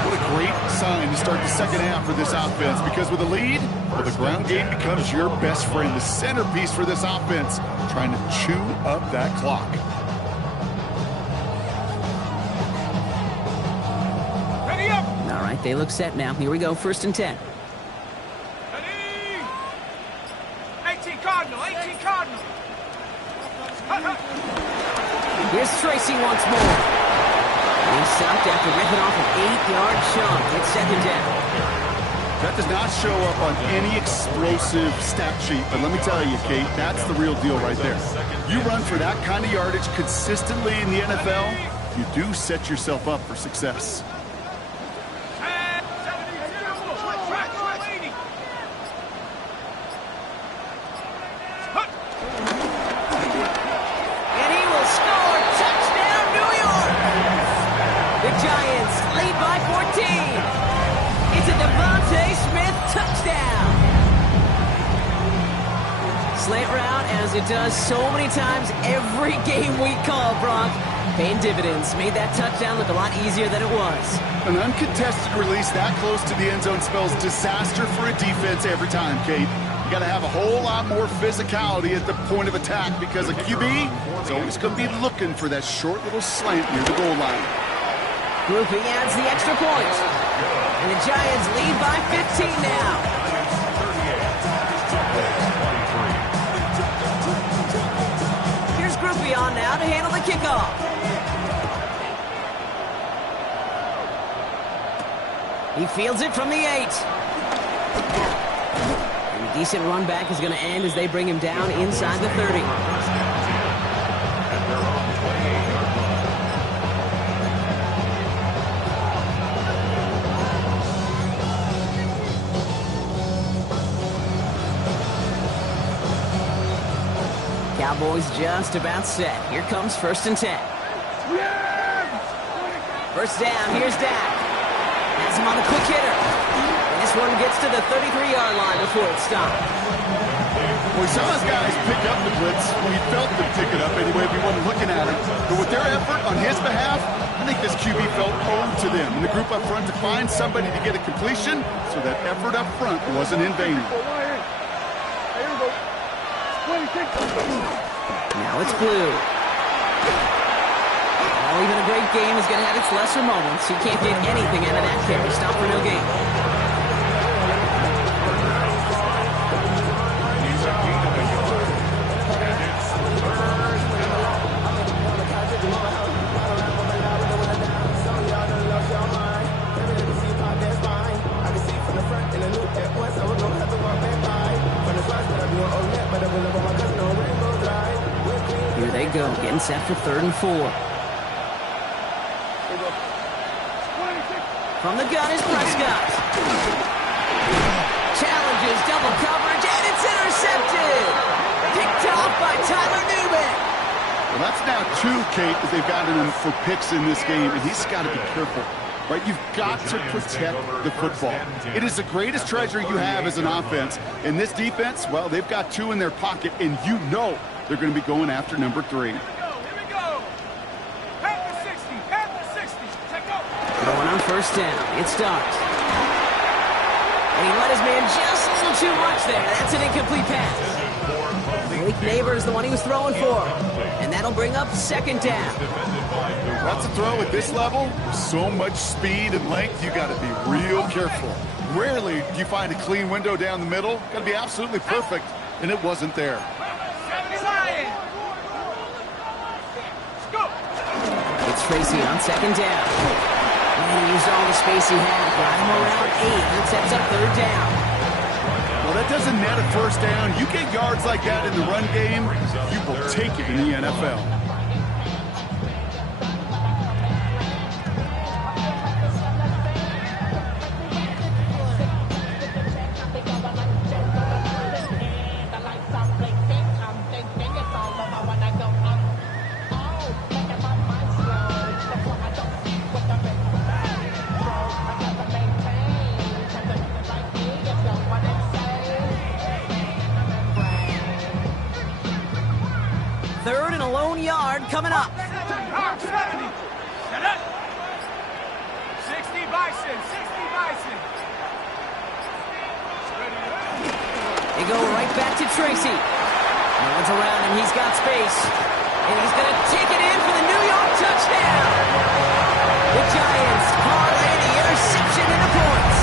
What a great sign to start the second half for this offense, because with a lead, well, the ground game becomes your best friend, the centerpiece for this offense, trying to chew up that clock. Ready up. All right, they look set now. Here we go, first and 10. Ready. 18 Cardinal. 18 Cardinal. Here's Tracy once more. He's stopped after ripping off an 8-yard chunk. It's second down. That does not show up on any explosive stat sheet, but let me tell you, Kate, that's the real deal right there. You run for that kind of yardage consistently in the NFL, you do set yourself up for success. And he will score. Touchdown, New York. The Giants lead by 14. It's a Devontae Smith touchdown. Slant route, as it does so many times every game we call, Brock. Paying dividends. Made that touchdown look a lot easier than it was. An uncontested release that close to the end zone spells disaster for a defense every time, Kate. You got to have a whole lot more physicality at the point of attack, because a QB is always going to be looking for that short little slant near the goal line. Grouping adds the extra point. And the Giants lead by 15 now. Here's Groupie on now to handle the kickoff. He fields it from the 8. And a decent run back is going to end as they bring him down inside the 30. Cowboys just about set. Here comes first and 10. First down, here's Dak. Has him on a quick hitter. And this one gets to the 33-yard line before it stopped. Well, we saw those guys pick up the blitz. We felt them pick it up anyway if we wasn't looking at it. But with their effort on his behalf, I think this QB felt owed to them. And the group up front to find somebody to get a completion, so that effort up front wasn't in vain. Now it's blue. Oh, even a great game is going to have its lesser moments. You can't get anything out of that carry. Stop for no gain. they go, getting set for 3rd and 4. From the gun is Prescott. Challenges double coverage, and it's intercepted. Picked off by Tyler Newman. Well, that's now 2, Kate, that they've gotten him for picks in this game, and he's got to be careful. Right, you've got to protect the football. It is the greatest treasure you have as an offense. In this defense, well, they've got 2 in their pocket, and you know they're going to be going after number 3. Here we go. Half the 60. Half the 60. Check go. Going on 1st down. It starts. And he let his man just a little too much there. That's an incomplete pass. Malik Neighbors, the one he was throwing for. And that'll bring up 2nd down. That's a throw at this level. So much speed and length, you got to be real careful. Rarely do you find a clean window down the middle. Got to be absolutely perfect, and it wasn't there. It's Tracy on 2nd down. And he used all the space he had. Got him around 8. That sets up 3rd down. Well, that doesn't net a 1st down. You get yards like that in the run game, you will take it in the NFL. Coming up. 70. Set up. 60 Bison. 60 Bison. They go right back to Tracy. No one's around him. He's got space. And he's going to take it in for the New York touchdown. The Giants parlay the interception into points.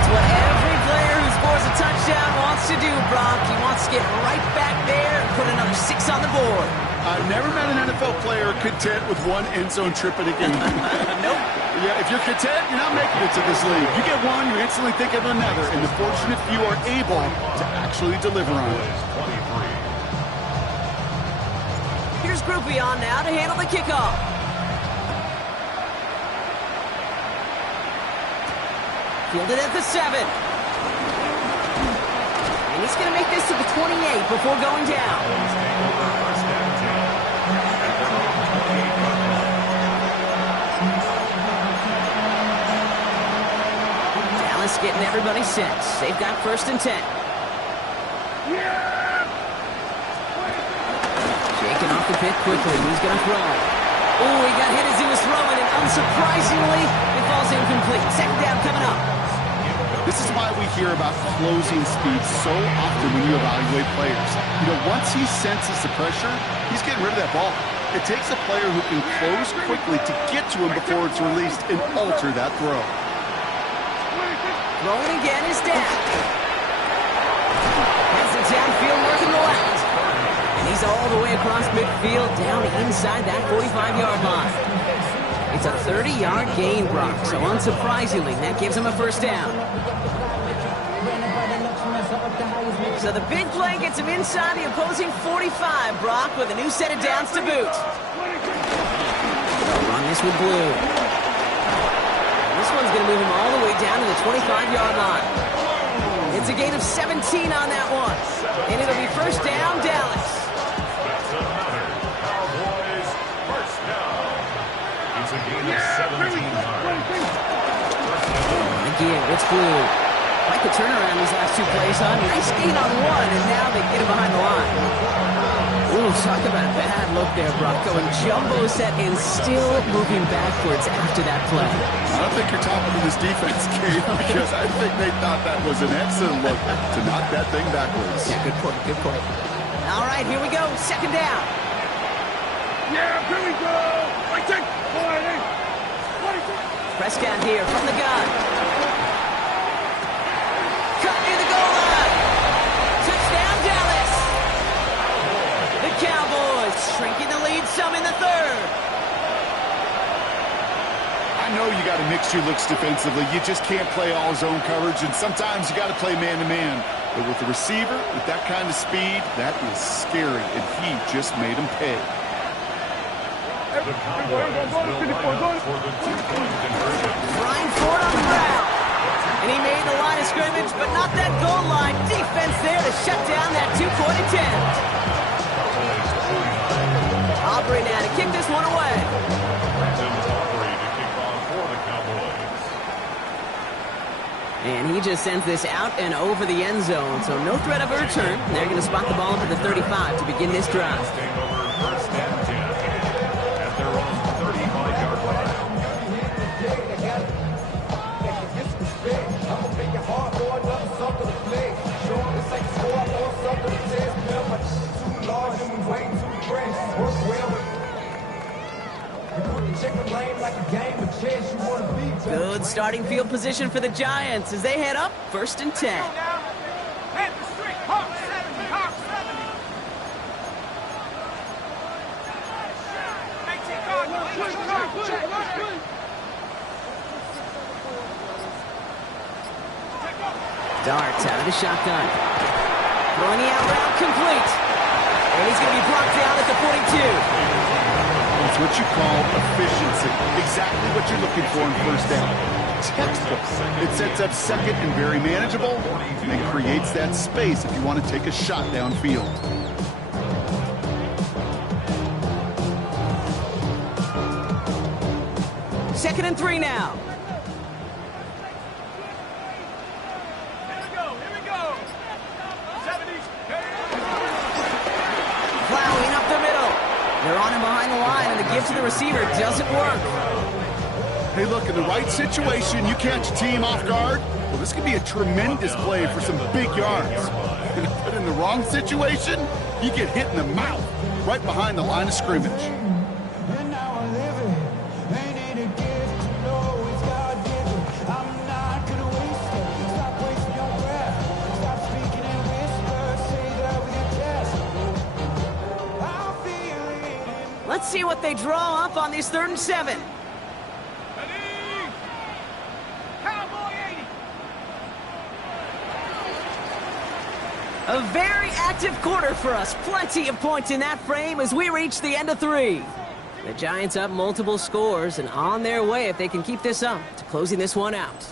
It's what every player who scores a touchdown wants to do, Brock. He wants to get right back there and put another 6 on the board. I've never met an NFL player content with 1 end zone trip in a game. Nope. Yeah, if you're content, you're not making it to this league. You get 1, you instantly think of another, and the fortunate few are able to actually deliver on it. Here's Groupie on now to handle the kickoff. Fielded at the 7. And he's going to make this to the 28 before going down. Dallas getting everybody set. They've got 1st and 10. Shaking off the pit quickly. He's going to throw. Oh, he got hit as he was throwing, and unsurprisingly, it falls incomplete. 2nd down coming up. This is why we hear about closing speed so often when you evaluate players. You know, once he senses the pressure, he's getting rid of that ball. It takes a player who can close quickly to get to him before it's released and alter that throw. Throwing again is down. Has the downfield working the left. And he's all the way across midfield down inside that 45-yard line. It's a 30-yard gain, Brock, so unsurprisingly, that gives him a 1st down. So the big play gets him inside the opposing 45, Brock, with a new set of downs to boot. They'll run this with Blue. And this one's going to move him all the way down to the 25-yard line. It's a gain of 17 on that one. And it'll be 1st down, Dallas. Cowboys, 1st down. It's a gain of 17 yards. Again, it's Blue. Like the turnaround these last 2 plays, huh? Nice gain on 1, and now they get him behind the line. Ooh, talk about a bad look there, Brock. Going jumbo set and still moving backwards after that play. I don't think you're talking to this defense, Kate, because I think they thought that was an excellent look to knock that thing backwards. Yeah, good point, good point. All right, here we go. 2nd down. Yeah, here we go. I take 40. Prescott here from the gun. Cut near the goal line. Touchdown, Dallas. The Cowboys shrinking the lead some in the 3rd. I know you got to mix your looks defensively. You just can't play all zone coverage, and sometimes you got to play man-to-man. But with the receiver, with that kind of speed, that is scary, and he just made him pay. The Cowboys will line up for the two-point conversion. Trying for it on the ground. And he made the line of scrimmage, but not that goal line. Defense there to shut down that two-point attempt. Aubrey now to kick this one away. Brandon Aubrey to kick off for the Cowboys. And he just sends this out and over the end zone, so no threat of a return. They're going to spot the ball up at the 35 to begin this drive. Take over first and 10 at their own 35-yard line. Good starting field position for the Giants as they head up first and 10. Darts out of the shotgun. Throwing the out route complete. And he's going to be brought down at the 42. It's what you call efficiency. Exactly what you're looking for in first down. Textbook. It sets up second and very manageable, and it creates that space if you want to take a shot downfield. Second and 3 now. Plowing up the middle. They're on him behind the line, and the give to the receiver doesn't work. Hey, look, in the right situation, you catch a team off guard. Well, this could be a tremendous play for some big yards. But in the wrong situation, you get hit in the mouth right behind the line of scrimmage. Let's see what they draw up on this 3rd and 7. A very active quarter for us. Plenty of points in that frame as we reach the end of 3. The Giants up multiple scores and on their way if they can keep this up to closing this one out.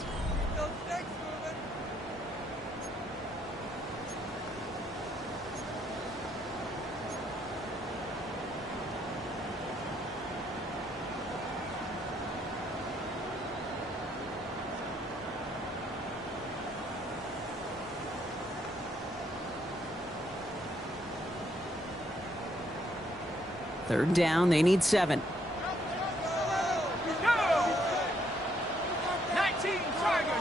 Third down, they need 7. 19, Tiger.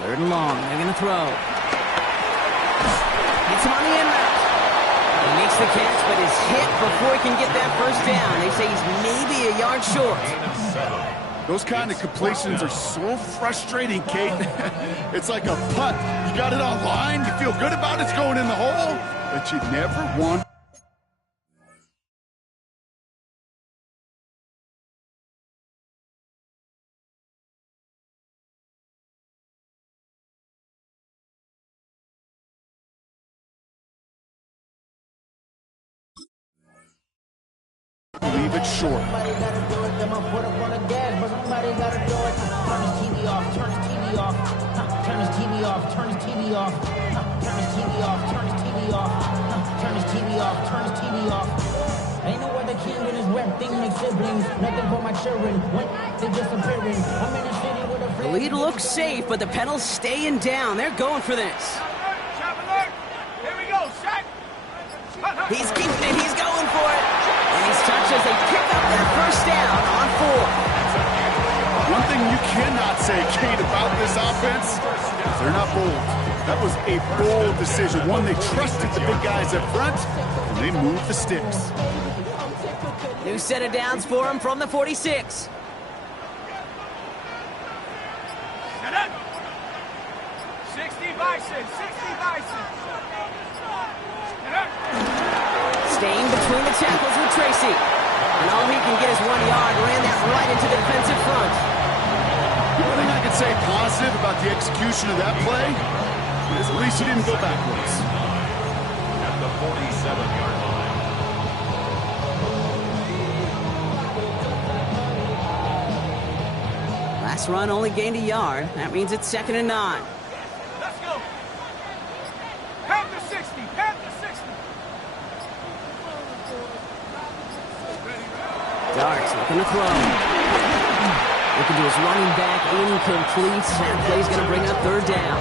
Third and long, they're going to throw. Hits him on the end route. He makes the catch, but is hit before he can get that first down. They say he's maybe a yard short. Those kind of completions are so frustrating, Kate. It's like a putt. You got it on line, you feel good about it's going in the hole, but you never want. Leave it short. Somebody gotta do it, then I'll put up on the gas, but somebody gotta do it. Turn his TV off, turn his TV off, turn his TV off, turn his TV off, turn his TV off, turn his TV off, turn his TV off, turn his TV off. Ain't no other king in this rap thing like siblings. Nothing for my children. When they disappearing, I'm in the city with a The lead looks safe, but the pedals staying down. They're going for this. Here we go, Shaq. He's keeping it. He's going for it. And he's touched as they pick up that first down on 4. One thing you cannot say, Kate, about this offense is they're not bold. That was a bold decision. One, they trusted the big guys up front, and they moved the sticks. New set of downs for him from the 46. Set up. 60 Bison, 60 Bison. Set up. Staying between the tackles with Tracy. And all he can get is 1 yard. Ran that right into the defensive front. The only thing I can say positive about the execution of that play is at least he didn't go backwards. At the 47-yard line. Last run only gained a yard. That means it's 2nd and 9. Let's go. Half the 60. Half the 60. Darts looking to throw. Looking to his running back, incomplete. That play's going to bring up 3rd down.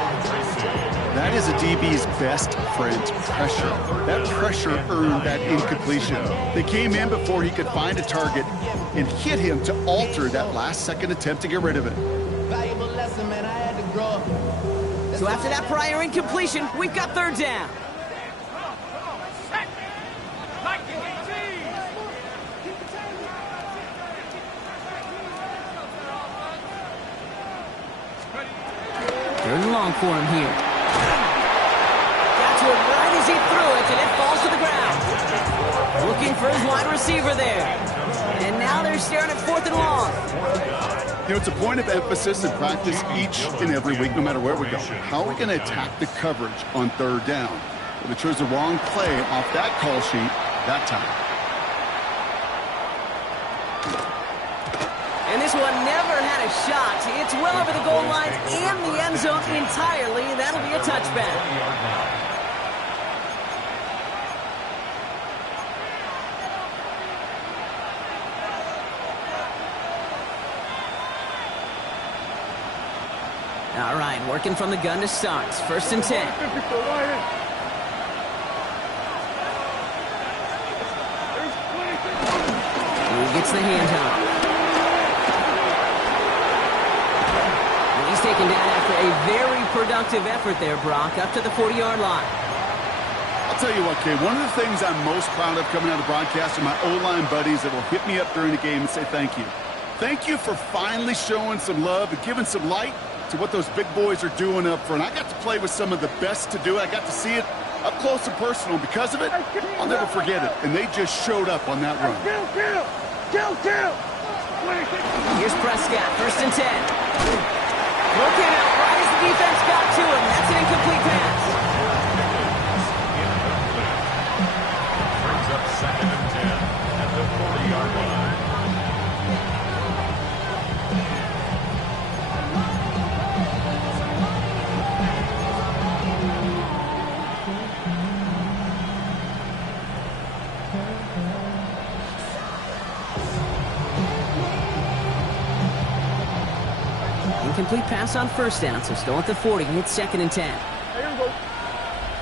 That is a DB's best friend, pressure. That pressure earned that incompletion. They came in before he could find a target and hit him to alter that last-second attempt to get rid of it. Valuable lesson, man. I had to grow up. So after that prior incompletion, we've got 3rd down. Third and long for him here. Got to it right as he threw it, and it falls to the ground. Looking for his wide receiver there. And now they're staring at 4th and long. You know, it's a point of emphasis in practice each and every week, no matter where we go. How are we going to attack the coverage on 3rd down? Well, they chose the wrong play off that call sheet that time. And this one never had a shot. It's well over the goal line and the end zone entirely. That'll be a touchback. All right, working from the gun to start. 1st and 10. He gets the handoff. And he's taken down after a very productive effort there, Brock, up to the 40-yard line. I'll tell you what, Kay, one of the things I'm most proud of coming out of broadcast are my O-line buddies that will hit me up during the game and say thank you. Thank you for finally showing some love and giving some light to what those big boys are doing up front. I got to play with some of the best to do it. I got to see it up close and personal. Because of it, I'll never forget it. And they just showed up on that run. Kill. Here's Prescott, 1st and 10. Looking out right as the defense got to him. That's an incomplete pass. Brings up 2nd and 10 at the 40-yard line. Incomplete pass on 1st down, so still at the 40. It's 2nd and 10. Here we go.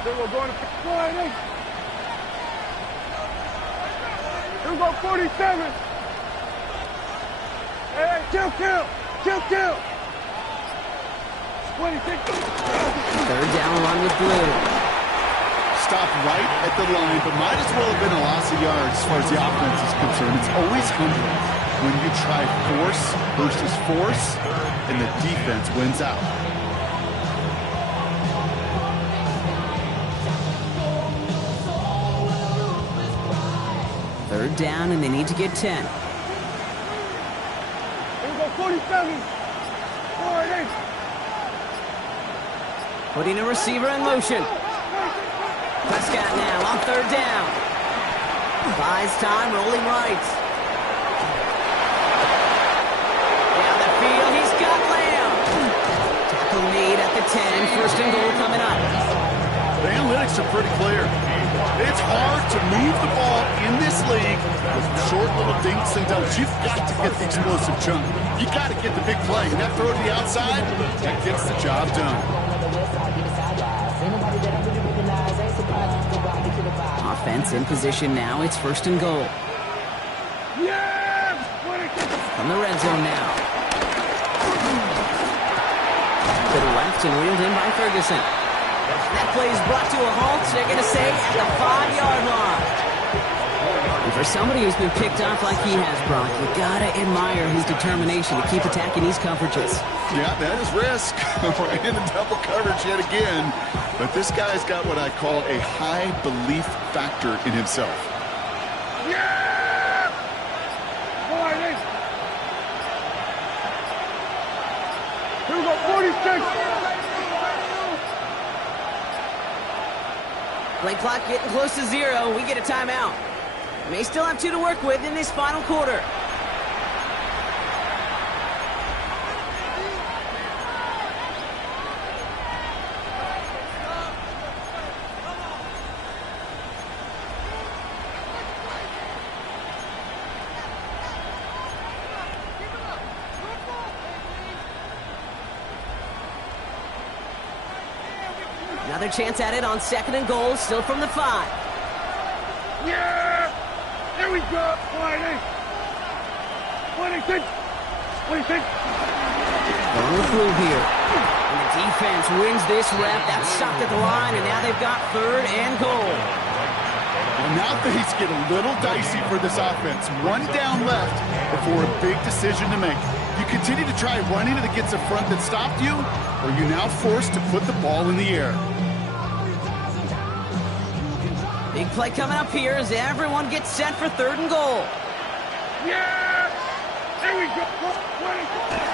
Here we go, 47. Hey, kill. 26. 3rd down run with Blue. Stopped right at the line, but might as well have been a loss of yards as far as the offense is concerned. It's always humbling when you try force versus force, and the defense wins out. Third down, and they need to get 10. Here we go, 47. Putting a receiver in motion. Prescott now on 3rd down. Buys time, rolling right. Down the field, he's got Lamb. Tackle made at the 10, 1st and goal coming up. The analytics are pretty clear. It's hard to move the ball in this league with short little dinks and dunks. You've got to get the explosive chunk. You got to get the big play. And that throw to the outside, that gets the job done. Offense in position now. It's 1st and goal. Yeah! From the red zone now. To the left and reeled in by Ferguson. That play is brought to a halt. They're going to say at the 5-yard line. And for somebody who's been picked off like he has, Brock, you got to admire his determination to keep attacking these coverages. Yeah, that is risk. Right in the double coverage yet again. But this guy's got what I call a high belief factor in himself. Yeah! Boy, Play clock getting close to 0. We get a timeout. May still have 2 to work with in this final quarter. Another chance at it on 2nd and goal, still from the 5. Yeah! There we go! 26! Going with blue here. And the defense wins this rep. That's stopped at the line, and now they've got 3rd and goal. Well, now things get a little dicey for this offense. 1 down left before a big decision to make. You continue to try running it against a front that stopped you, or are you now forced to put the ball in the air? Big play coming up here as everyone gets set for 3rd and goal. Yeah! There we go!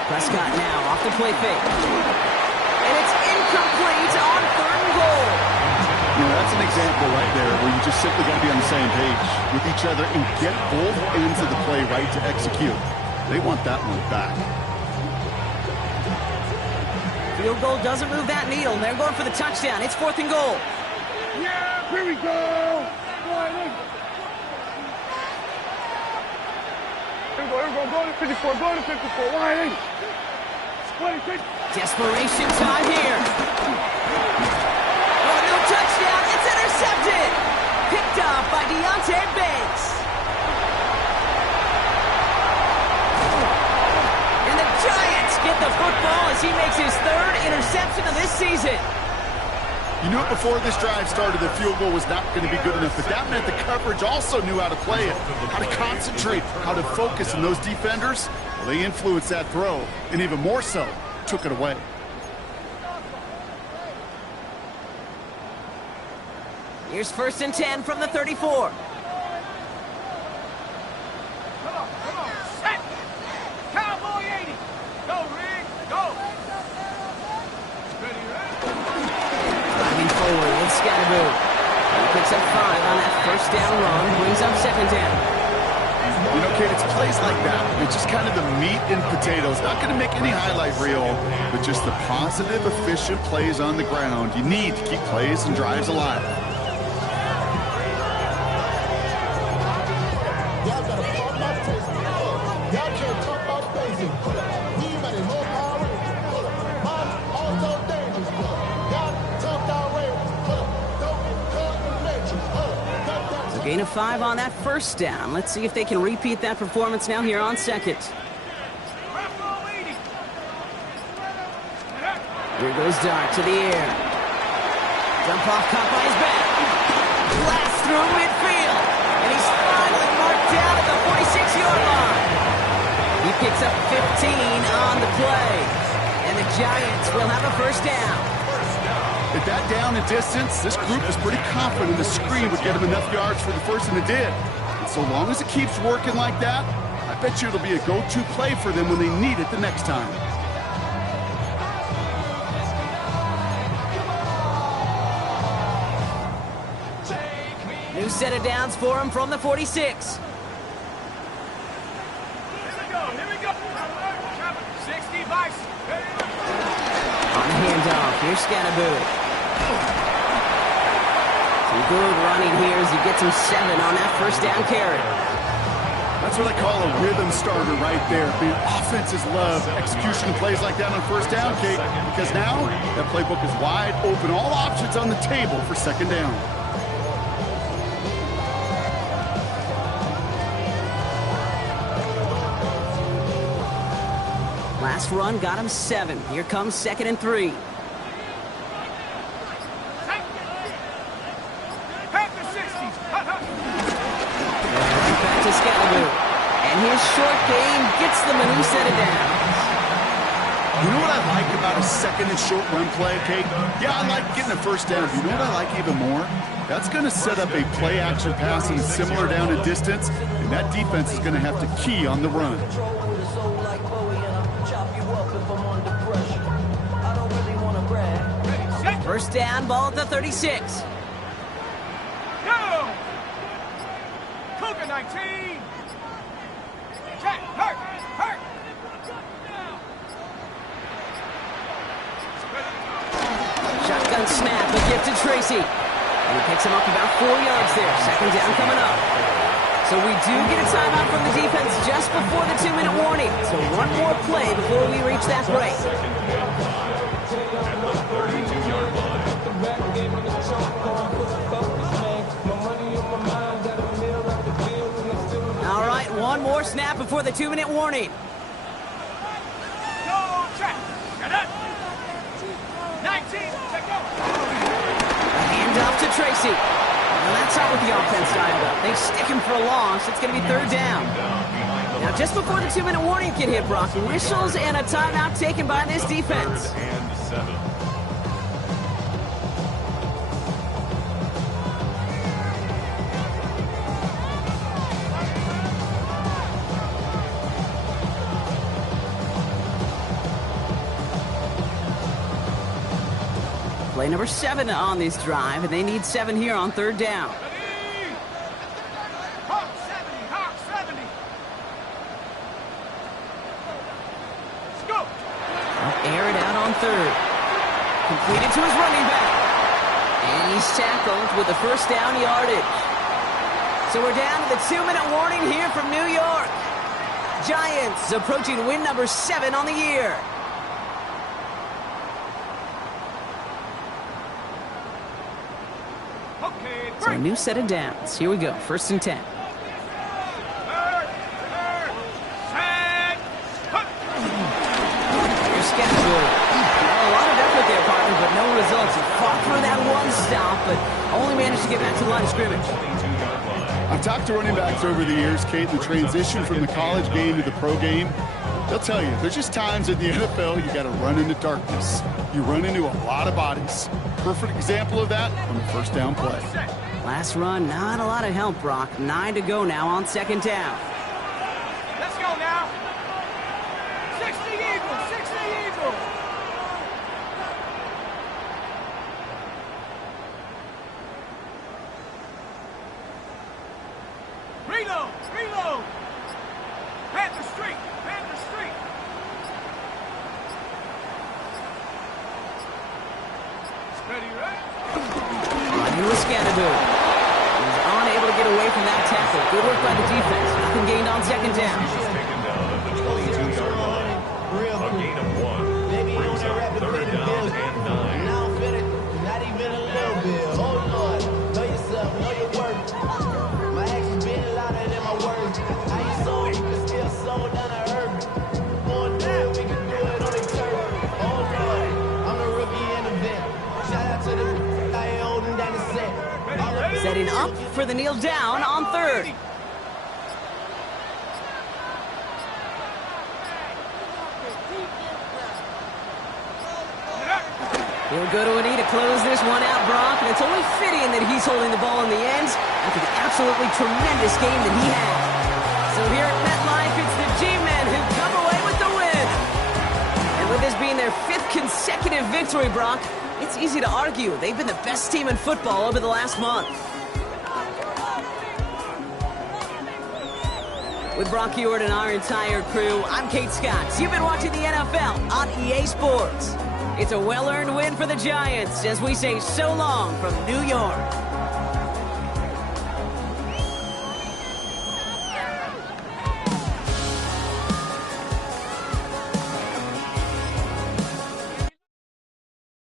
Prescott now off the play fake. And it's incomplete on 3rd and goal. You know, that's an example right there where you just simply got to be on the same page with each other and get both ends of the play right to execute. They want that one back. Field goal doesn't move that needle, and they're going for the touchdown. It's 4th and goal. Yeah! Here we go! Here we go. Go to 54. Go to 54. Wide 26. Desperation time here. Oh, no touchdown. It's intercepted. Picked up by Deontay Banks. And the Giants get the football as he makes his 3rd interception of this season. You knew it before this drive started, the field goal was not going to be good enough, but that meant the coverage also knew how to play it, how to concentrate, how to focus, and those defenders, well, they influenced that throw, and even more so, took it away. Here's 1st and 10 from the 34. Come on. Set! Cowboy 80! Go, Rick! Go! Driving forward with Scatterboot. He picks up 5 on that 1st down run, brings up 2nd down. You know, Kate, it's plays like that. It's just kind of the meat and potatoes. Not going to make any highlight reel, but just the positive, efficient plays on the ground. You need to keep plays and drives alive. Gain of 5 on that 1st down. Let's see if they can repeat that performance now here on 2nd. Here goes Dart to the air. Jump off caught by his back. Blast through midfield. And he's finally marked down at the 46-yard line. He picks up 15 on the play. And the Giants will have a 1st down. At that down and distance, this group is pretty confident the screen would get them enough yards for the 1st, and it did. And so long as it keeps working like that, I bet you it'll be a go-to play for them when they need it the next time. New set of downs for him from the 46. Here we go. 60 Vice. On the handoff, here's Scatterboot. Some good running here as he gets him 7 on that 1st down carry. That's what I call a rhythm starter right there. The offenses love execution plays like that on 1st down, Kate, because now that playbook is wide open. All options on the table for 2nd down. Last run got him 7. Here comes 2nd and 3. Back to Scatterboot. And his short game gets them a new set of downs. You know what I like about a 2nd and short run play, Kate? Yeah, I like getting a 1st down. You know what I like even more? That's going to set up a play-action pass in a similar down and distance, and that defense is going to have to key on the run. 1st down, ball at the 36. Go! Cougar 19! Check! Hurt! Hurt! Shotgun snap, a gift to Tracy. And he picks him up about 4 yards there. Second down coming up. So we do get a timeout from the defense just before the 2-minute warning. So one more play before we reach that break. Second and 5 at the 32-yard line. All right, one more snap before the 2-minute warning. Go! Check! Get it! 19! Check go! Hand off to Tracy. And that's not what the offense dialed up. They stick him for a loss. It's going to be third down. Now, just before the 2-minute warning can hit, Brock, whistles and a timeout taken by this defense. Third and 7. Play number 7 on this drive, and they need 7 here on third down. Ready? Hawk 70! Hawk 70! Let's go! Air it out on third. Completed to his running back. And he's tackled with the first down yardage. So we're down to the 2-minute warning here from New York. Giants approaching win number 7 on the year. Okay, So a new set of downs. Here we go. First and 10. Set! Put! Here's Scattergood. A lot of effort there, partner, but no results. He fought for that one stop, but only managed to get back to the line of scrimmage. I've talked to running backs over the years, Kate, the transition from the college game to the pro game. They'll tell you, there's just times in the NFL you got to run into darkness. You run into a lot of bodies. Perfect example of that on the first down play. Last run, not a lot of help, Brock. 9 to go now on second down. Let's go now! 60 Eagles! 60 Eagles! Reload! Reload! Panther Street! Panther Street! Steady, right? Running with Scattergood. He's unable to get away from that tackle. Good work by the defense. Nothing gained on second down. He's taken down at the 22-yard line. A gain of 1. Brings up third down and 9. Now I'm feeling not even a little bit. Hold on, know yourself, know your worth. My actions being louder than my words. I ain't sold, you can still sold down a herb. Going down, we can do it on the turf. Hold on, I'm the rookie in the vet. Shout out to the I ain't holding down the set. Setting up for the kneel down on third. He'll go to a knee to close this one out, Brock, and it's only fitting that he's holding the ball in the end after the absolutely tremendous game that he had. So here at MetLife, it's the G-Men who come away with the win. And with this being their 5th consecutive victory, Brock, it's easy to argue they've been the best team in football over the last month. With Brock Ewart and our entire crew, I'm Kate Scott. You've been watching the NFL on EA Sports. It's a well-earned win for the Giants as we say so long from New York.